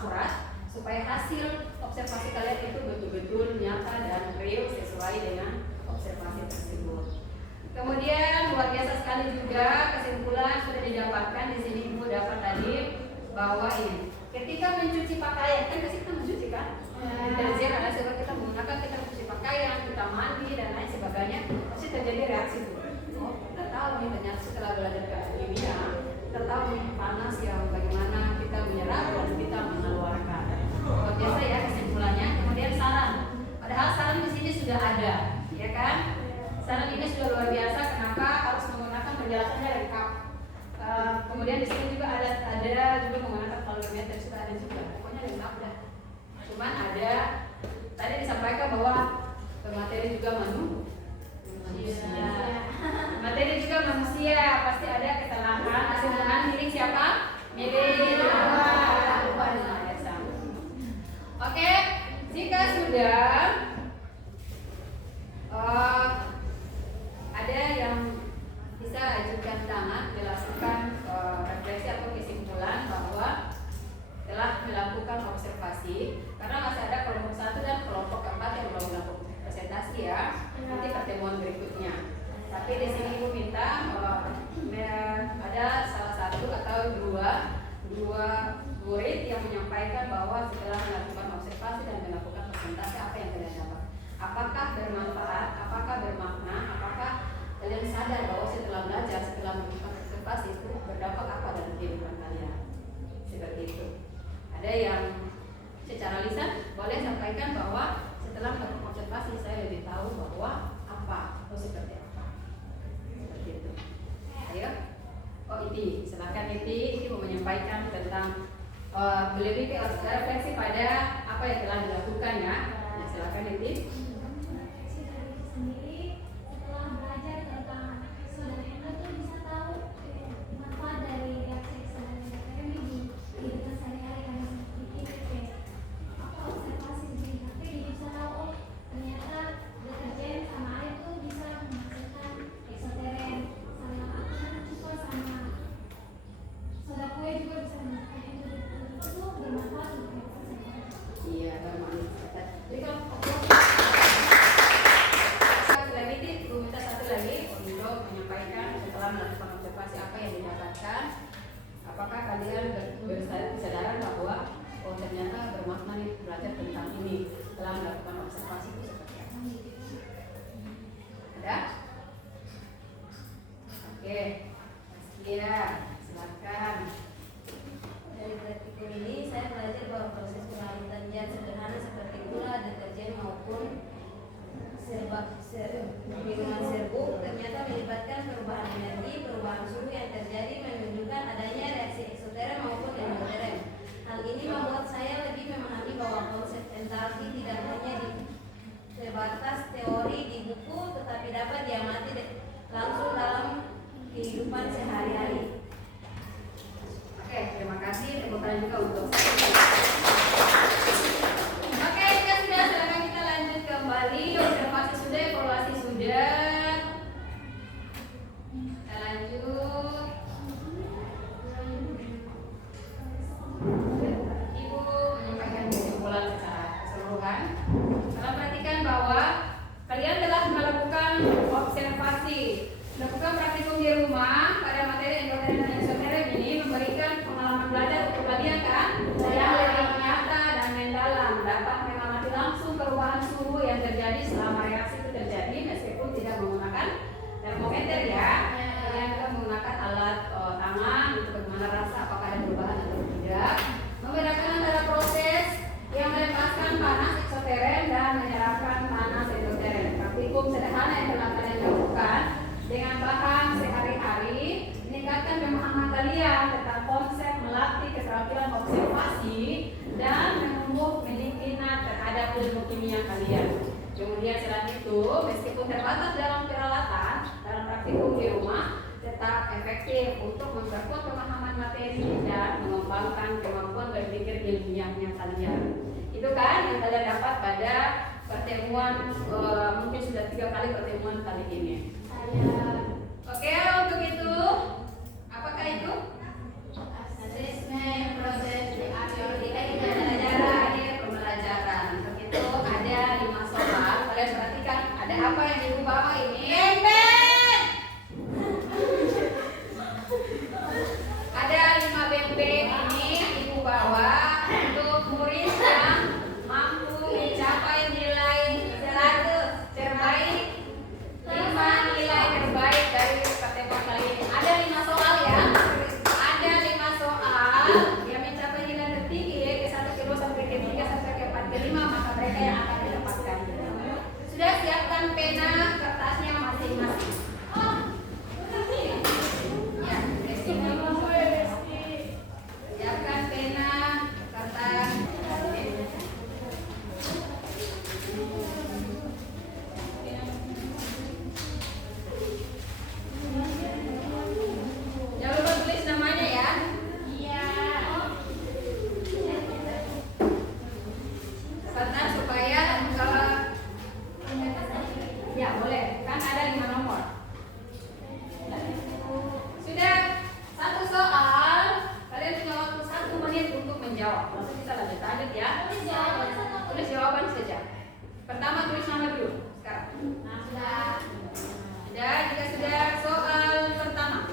akurat supaya hasil observasi kalian itu betul-betul nyata dan real sesuai dengan observasi tersebut. Kemudian luar biasa sekali juga kesimpulan sudah didapatkan di sini Ibu dapat tadi bahwa ini ketika mencuci pakaian kan kita mencuci kan deterjen ada sebab kita menggunakan kita mencuci pakaian, kita mandi dan lain sebagainya pasti terjadi reaksi itu. Oh, kita tahu nih ternyata setelah belajar kimia kita tahu nih panas yang bagaimana kita menyerap dan kita mengeluarkan. Luar biasa ya kesimpulannya. Kemudian saran, padahal saran di sini sudah ada, ya kan? Saran ini sudah luar biasa. Kenapa harus menggunakan penjelasannya lengkap? Kemudian di sini juga ada juga menggunakan kalorimeter sudah ada juga. Pokoknya lengkap dah. Cuman ada tadi disampaikan bahwa materi juga manusia. Materi juga manusia pasti ada kesalahan. Kesalahan milik siapa? Milik Tuhan. Oke, jika sudah ada yang bisa ajukan tangan, dilakukan refleksi atau kesimpulan bahwa telah melakukan observasi, karena masih ada kelompok 1 dan kelompok 4 yang belum melakukan presentasi ya, nanti pertemuan berikutnya. Tapi di sini Ibu minta ada salah satu atau dua murid yang menyampaikan bahwa setelah melakukan observasi dan melakukan presentasi apa yang kalian dapat. Apakah bermanfaat, apakah bermakna, apakah kalian sadar bahwa setelah belajar, setelah melakukan observasi itu berdampak apa dalam kehidupan kalian. Seperti itu. Ada yang secara lisan boleh sampaikan bahwa setelah melakukan observasi saya lebih tahu bahwa apa atau seperti apa. Seperti itu. Ayo. Oh Iti, silakan Iti mau menyampaikan tentang lebih refleksi pada apa yang telah dilakukan ya. Nah, silakan Iti. Apakah kalian berkesadaran bahwa oh ternyata bermakna nih belajar tentang ini setelah melakukan observasi itu seperti apa? Ada? Oke, Iya, silakan. Dari praktikum ini saya belajar bahwa proses pengalitan zat sederhana seperti gula, deterjen maupun minuman serbuk ternyata melibatkan perubahan energi, perubahan suhu yang terjadi menunjukkan adanya reaksi eksoterm maupun endoterm. Hal ini membuat saya lebih memahami bahwa konsep entalpi tidak hanya sebatas teori di buku, tetapi dapat diamati langsung dalam kehidupan sehari-hari. Oke, terima kasih. Tepuk tangan juga untuk saya. Oke, jika sudah, silakan kita lanjut kembali. Observasi sudah, evaluasi sudah. Kita lanjut. Ibu menyampaikan kesimpulan secara keseluruhan. Kalian perhatikan bahwa kalian telah melakukan observasi, melakukan praktikum di rumah pada materi endoterm dan exoterm ini memberikan pengalaman belajar untuk kalian kan yang lebih nyata dan mendalam, dapat mengamati langsung perubahan suhu yang terjadi selama reaksi itu terjadi meskipun tidak menggunakan termometer ya. Kalian juga menggunakan alat tangan untuk bagaimana rasa apakah ada perubahan atau tidak. Membedakan antara proses yang melepaskan panas exoterm dan menyerapkan panas endoterm. Praktikum sederhana yang telah kalian lakukan dengan bahan sehari-hari meningkatkan pemahaman kalian tentang konsep melatih keterampilan observasi dan menumbuh minat terhadap ilmu kimia kalian. Kemudian selain itu, meskipun terbatas dalam peralatan dalam praktikum di rumah, tetap efektif untuk memperkuat pemahaman materi dan mengembangkan kemampuan berpikir ilmiahnya kalian. Itu kan yang kalian dapat pada pertemuan, mungkin sudah 3 kali pertemuan kali ini. Oke, untuk itu, apakah itu? Asesmen proses di murid yang mampu mencapai nilai satu terbaik, 5 nilai terbaik dari pertemuan kali ini. Ada 5 soal ya. Ada 5 soal yang mencapai nilai tertinggi ke 1, ke 2, sampai ke 3, sampai ke 4, ke 5, maka mereka yang akan didapatkan. Sudah siapkan pena kertasnya masing-masing. Ya, siapkan pena kertas. Jangan lupa tulis namanya ya. Iya. Karena supaya kalau ya boleh, kan ada 5 nomor. Sudah 1 soal, kalian punya waktu 1 menit untuk menjawab. Langsung bisa lanjut ya. Tulis jawaban saja. Pertama tulis nama dulu. Sekarang. Sudah. Sudah, jika sudah soal pertama.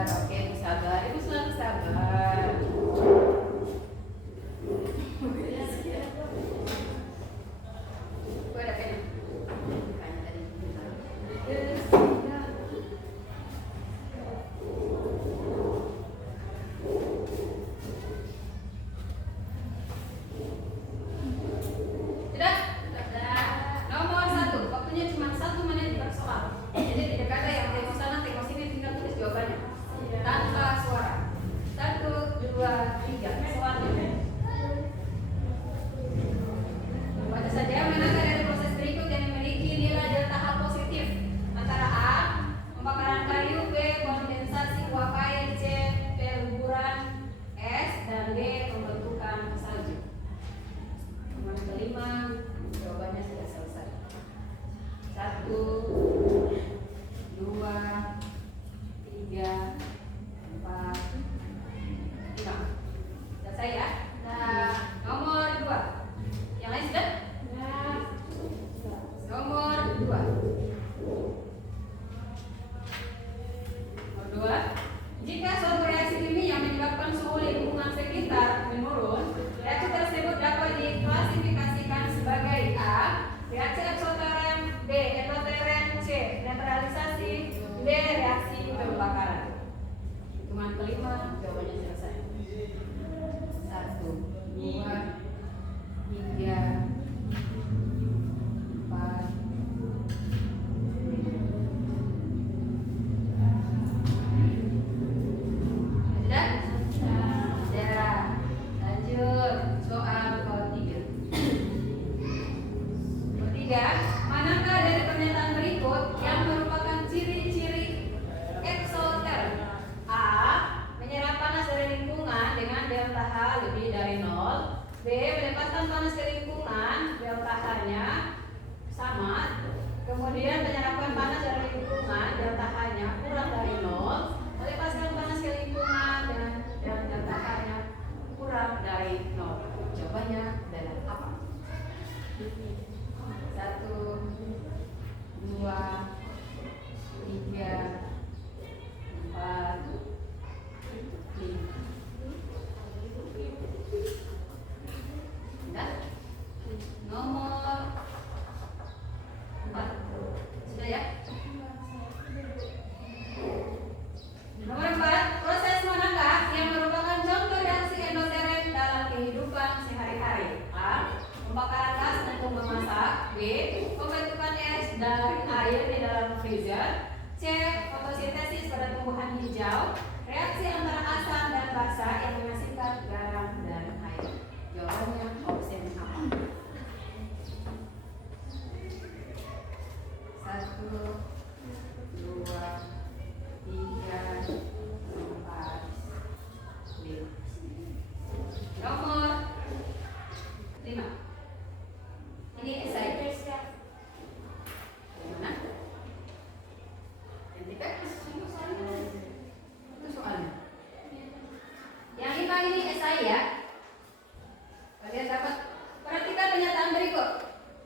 Sabar, oke, sabar. Ibu selalu sabar. Gue ada pena. Tanya tadi. Sudah? Nomor 1, waktunya cuma 1 menit per soal. Jadi tidak ada yang tengok sana, tengok sini, tinggal tulis jawabannya tanpa suara. 1, 2, 3. Soalnya. Baca saja manakah dari proses berikut yang memiliki nilai delta H positif antara A. Pembakaran kayu, B. Kondensasi uap air, C. Peluburan, S, dan D. Pembentukan salju. Nomor kelima, jawabannya sudah selesai. 1, 2, 3, 4, 5. Selesai ya? Nah, nomor 2. Yang lain sudah? Nomor 2. Nomor 2. Jika suatu reaksi kimia menyebabkan suhu lingkungan sekitar menurun, reaksi tersebut dapat diklasifikasikan sebagai A. Reaksi eksoteran, B. Endoteren, C. Netralisasi, D. Reaksi pembakaran. Hitungan kelima, jawabannya selesai. 1, 2, 3, 4. Sudah? Sudah. Lanjut soal ketiga. Ketiga, manakah dari pernyataan berikut yang merupakan ciri-ciri eksoter? A. Menyerap panas dari lingkungan dengan delta H lebih dari 0. B. Melepaskan panas ke lingkungan, delta H-nya sama. Kemudian penyerapan panas dari lingkungan, delta H-nya kurang dari 0. Melepaskan panas ke lingkungan dengan delta H-nya kurang dari 0. Jawabannya adalah apa? 1, 2, 3, 4, 5. Sudah? Nomor 4. Sudah ya? Nomor 4, proses manakah yang merupakan contoh reaksi endoteren dalam kehidupan sehari-hari? A. Pembakaran gas untuk memasak. B. Pembentukan es dari air di dalam freezer. C. Fotosintesis pada tumbuhan hijau. Reaksi antara asam dan basa yang menghasilkan garam dan air. Jawabannya opsi apa? 1, 2, 3, 4, 5. Nomor 5. Ini esai. Mana? Hentikan. Itu soalnya. Yang 5 ini esai ya. Kalian dapat perhatikan pernyataan berikut.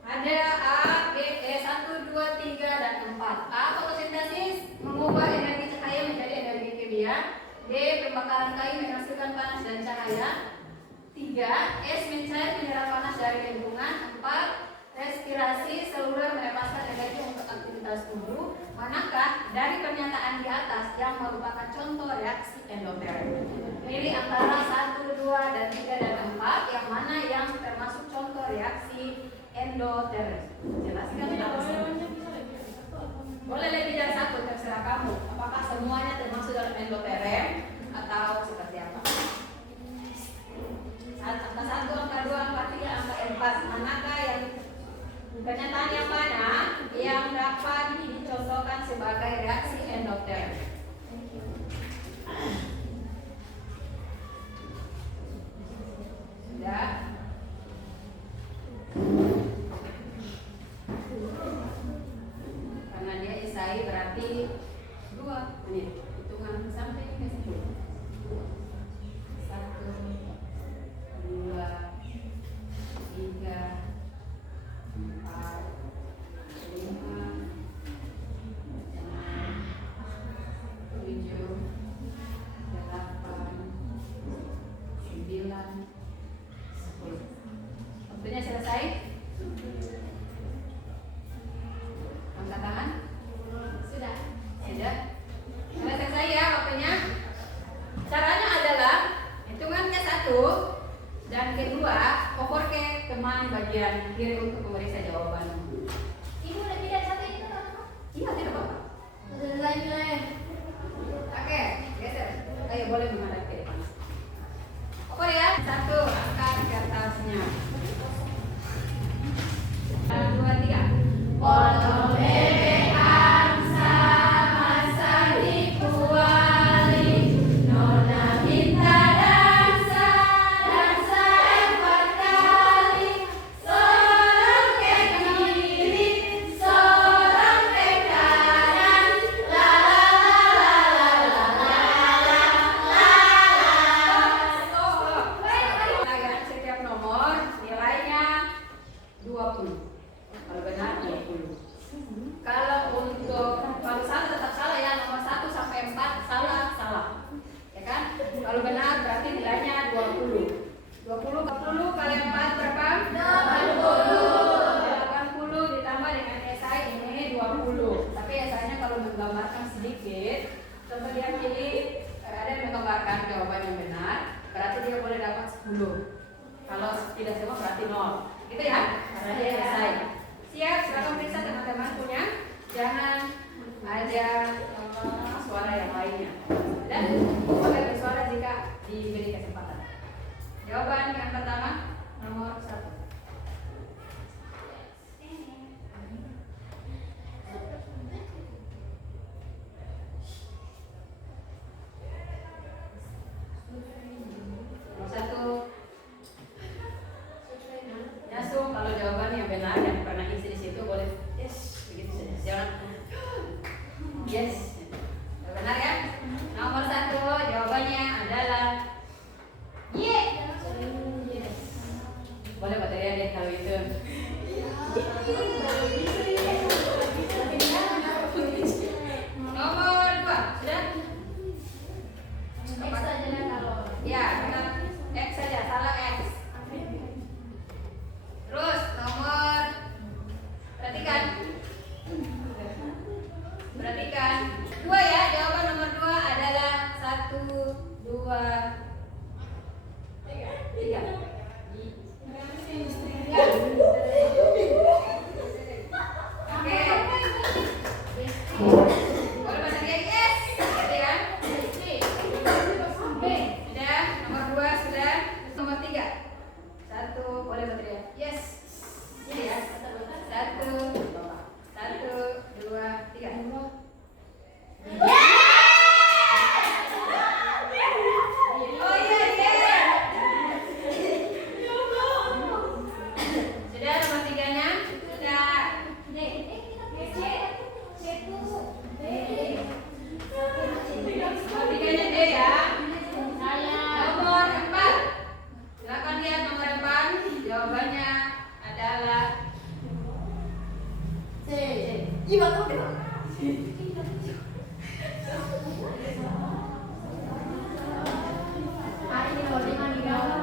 Ada A, B, 1, 2, 3, dan 4. A. Fotosintesis mengubah energi cahaya menjadi energi kimia. B. Pembakaran kayu menghasilkan panas dan cahaya. 3. 3. S. Mencari menyerap panas dari lingkungan. 4. Respirasi saluran melepaskan energi untuk aktivitas tubuh. Manakah dari pernyataan di atas yang merupakan contoh reaksi endotherm? Pilih antara 1, 2, dan 3 dan 4. Yang mana yang termasuk contoh reaksi endotherm? Jelaskan boleh lebih dari satu, terserah kamu. Apakah semuanya termasuk dalam endotherm atau seperti apa? Angka 1, angka 2, angka 3, angka 4. Manakah yang pernyataan yang mana yang dapat dicontohkan sebagai reaksi endotherm? Sudah? Karena dia esai berarti 2 menit. Hitungan sampai ke 10. 1, 2, 3, 4, 5, 6, 7, 8, 9, 10. Waktunya selesai. Angkat tangan. Sudah. Sudah. Sudah selesai ya waktunya. Caranya adalah hitungannya 1 dan kedua pokok ke teman bagian kiri untuk memeriksa jawaban. Ibu lebih dari satu itu kan? Iya, tidak apa-apa. Selesai nilai. Oke, geser. Ayo boleh menghadap ke depan. Pokok ya, 1 angkat kertasnya. 1, 2, 3. Potong bebek angsa masa dikuali, nona minta dansa, dansa 4 kali, sorong ke kiri, sorong ke kanan, la la la la la la la la. Tangan setiap nomor nilainya 20. Kalau benar 20. Kalau salah tetap salah ya, nomor 1 sampai 4 salah. Ya kan? Kalau benar berarti nilainya 20. 20 kali 4 berapa? 80 ditambah dengan esai ini 20. Tapi esainya kalau menggambarkan sedikit, contoh dia pilih ada yang menggambarkan jawaban yang benar, berarti dia boleh dapat 10. Kalau tidak semua berarti 0. Gitu ya? Karena dia esai. Siap, silakan periksa teman-teman punya. Jangan ada suara yang lainnya. Dan boleh bersuara jika diberi kesempatan. Jawaban yang pertama nomor 1. Nomor 1. Langsung kalau jawaban yang benar yang pernah isi di situ boleh yes begitu saja. Jangan yes. Benar ya? Nomor 1 jawabannya adalah yes. Boleh baterai deh kalau itu. Nomor 2 sudah? X saja kalau. Ya, benar. X saja, salah X. Terus nomor perhatikan 2 ya, jawaban nomor 2 adalah 1, 2, 3. Oke. Boleh bahasa dia yes. Gitu kan? Sudah, nomor 2 sudah. Nomor 3. 1 boleh baterai. Yes. Ini ya. 1, 2, 3. Oh iya, yes. Sudah nomor 3-nya? Sudah. Nomor 3-nya D ya. Nomor 4. Silakan lihat nomor 4. Jawabannya adalah C. Gimana tuh? Hari ini kalau dia mandi gaul.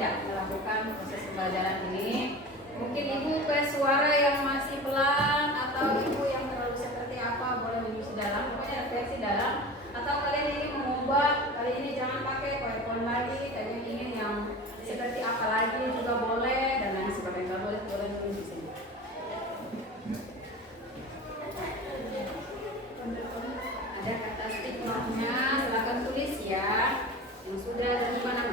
tidak melakukan proses pembelajaran ini. Mungkin ibu suara yang masih pelan atau ibu yang terlalu seperti apa boleh menyusun dalam, pokoknya refleksi dalam. Atau kalian ingin mengubah, kali ini jangan pakai PowerPoint lagi, kalian ingin yang seperti apa lagi juga boleh dan lain sebagainya. Boleh tulis di sini. Ada kata stigmanya, silakan tulis ya. Yang sudah dan gimana?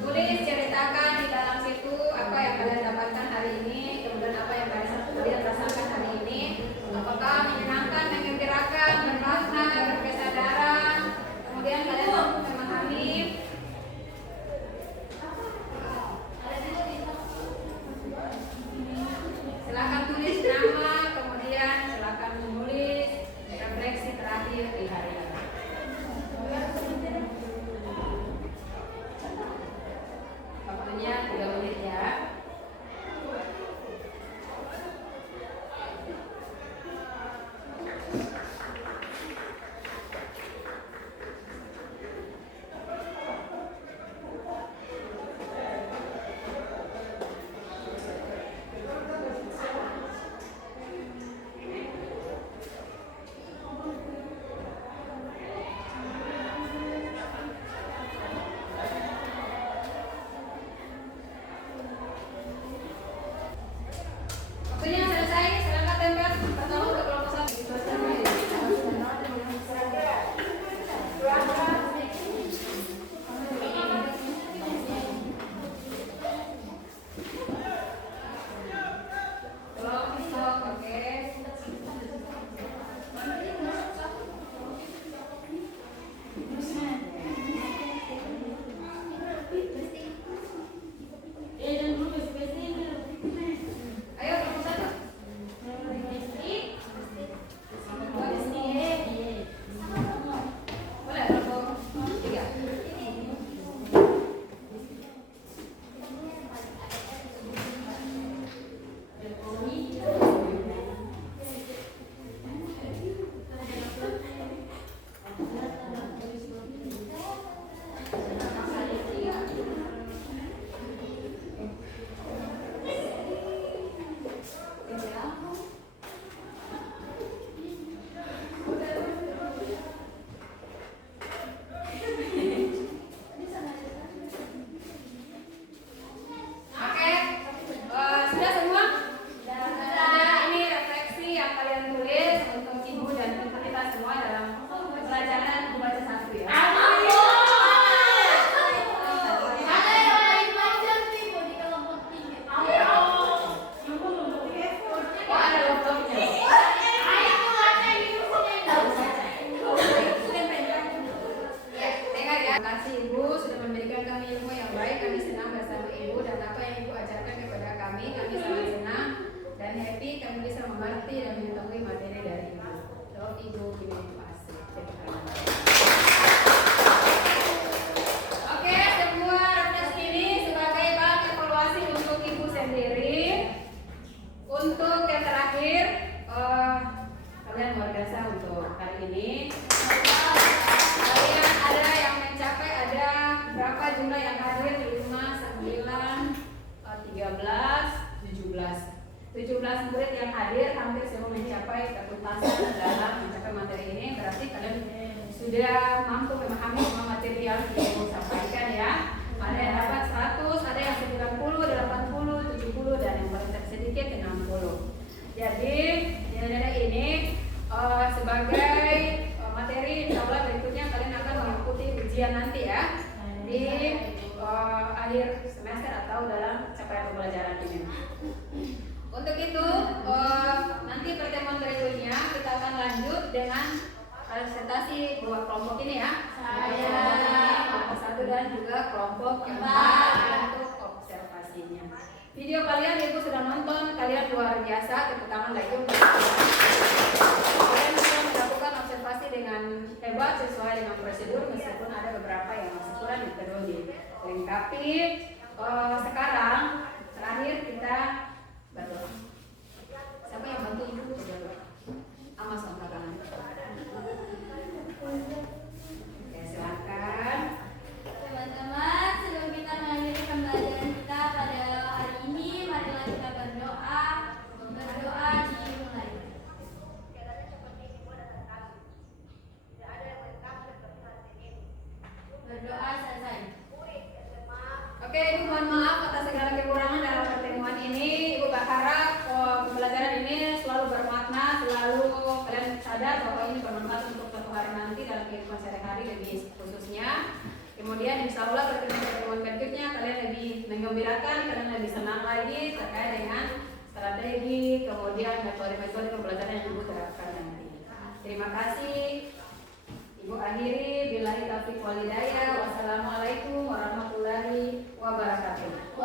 Tulis, ceritakan di dalam situ apa yang kalian dapatkan hari ini, kemudian apa yang kalian rasakan hari ini. Apakah menyenangkan, menggembirakan, bermakna, berkesadaran, kemudian kalian mampu memahami. Silakan tulis nama, kemudian silakan menulis refleksi terakhir di hari ini. Waktunya 3 menit ya. Waktunya selesai, silakan tempel pertama untuk kelompok 1. Kelompok stop, oke. Ayo kelompok 1. Boleh kelompok 3. Oke, sudah semua? Sudah. Ini refleksi yang kalian tulis untuk ibu dan untuk kita semua dalam pelajaran membaca 1 ya. Oh, ada laptopnya. Ya, dengar ya. Terima kasih Ibu sudah memberikan kami ilmu yang baik. Kami senang bersama Ibu dan apa yang Ibu ajarkan kepada kami. Kami sangat senang dan happy kami bisa mengerti dan mengetahui materi dari Ibu. So, Ibu terima kasih. Oke, semua refleksi ini sebagai bahan evaluasi untuk Ibu sendiri. Untuk yang terakhir, kalian luar biasa untuk hari ini. Kalian ada yang mencapai, ada berapa jumlah yang hadir? 5, 9, 13, 17 murid yang hadir, hampir semua mencapai ketuntasan dalam mencapai materi ini. Berarti kalian sudah mampu memahami semua materi yang Ibu sampaikan ya. Ada yang dapat 100, ada yang 90, 80, 70, dan yang paling sedikit 60. Jadi nilai-nilai ini sebagai materi insya Allah berikutnya kalian akan mengikuti ujian nanti ya di akhir semester atau dalam capaian pembelajaran ini. Untuk itu nanti pertemuan berikutnya kita akan lanjut dengan presentasi dua kelompok ini ya. Kelompok 1 dan juga kelompok 4 untuk observasinya. Video kalian Ibu sudah nonton, kalian luar biasa, tepuk tangan lagi untuk kalian bisa melakukan observasi dengan hebat sesuai dengan prosedur meskipun ada beberapa yang masih kurang perlu dilengkapi. Sekarang terakhir kita berdoa. Siapa yang bantu Ibu berdoa? Amas angkat tangan. Oke, silakan. Teman-teman, sebelum kita mengakhiri pembelajaran kita pada hari ini, marilah kita berdoa. Berdoa dimulai. Berdoa selesai. Oke, Ibu mohon maaf atas segala kekurangan dalam pertemuan ini. Ibu berharap pembelajaran ini selalu bermakna, selalu kalian sadar bahwa ini bermanfaat untuk suatu hari nanti dalam kehidupan sehari-hari lebih khususnya. Kemudian insya Allah pertemuan berikutnya kalian lebih menggembirakan, kalian lebih senang lagi terkait dengan strategi, kemudian metode-metode pembelajaran yang Ibu terapkan nanti. Terima kasih. Ibu akhiri, billahi taufiq wal hidayah. Wassalamualaikum warahmatullahi wabarakatuh.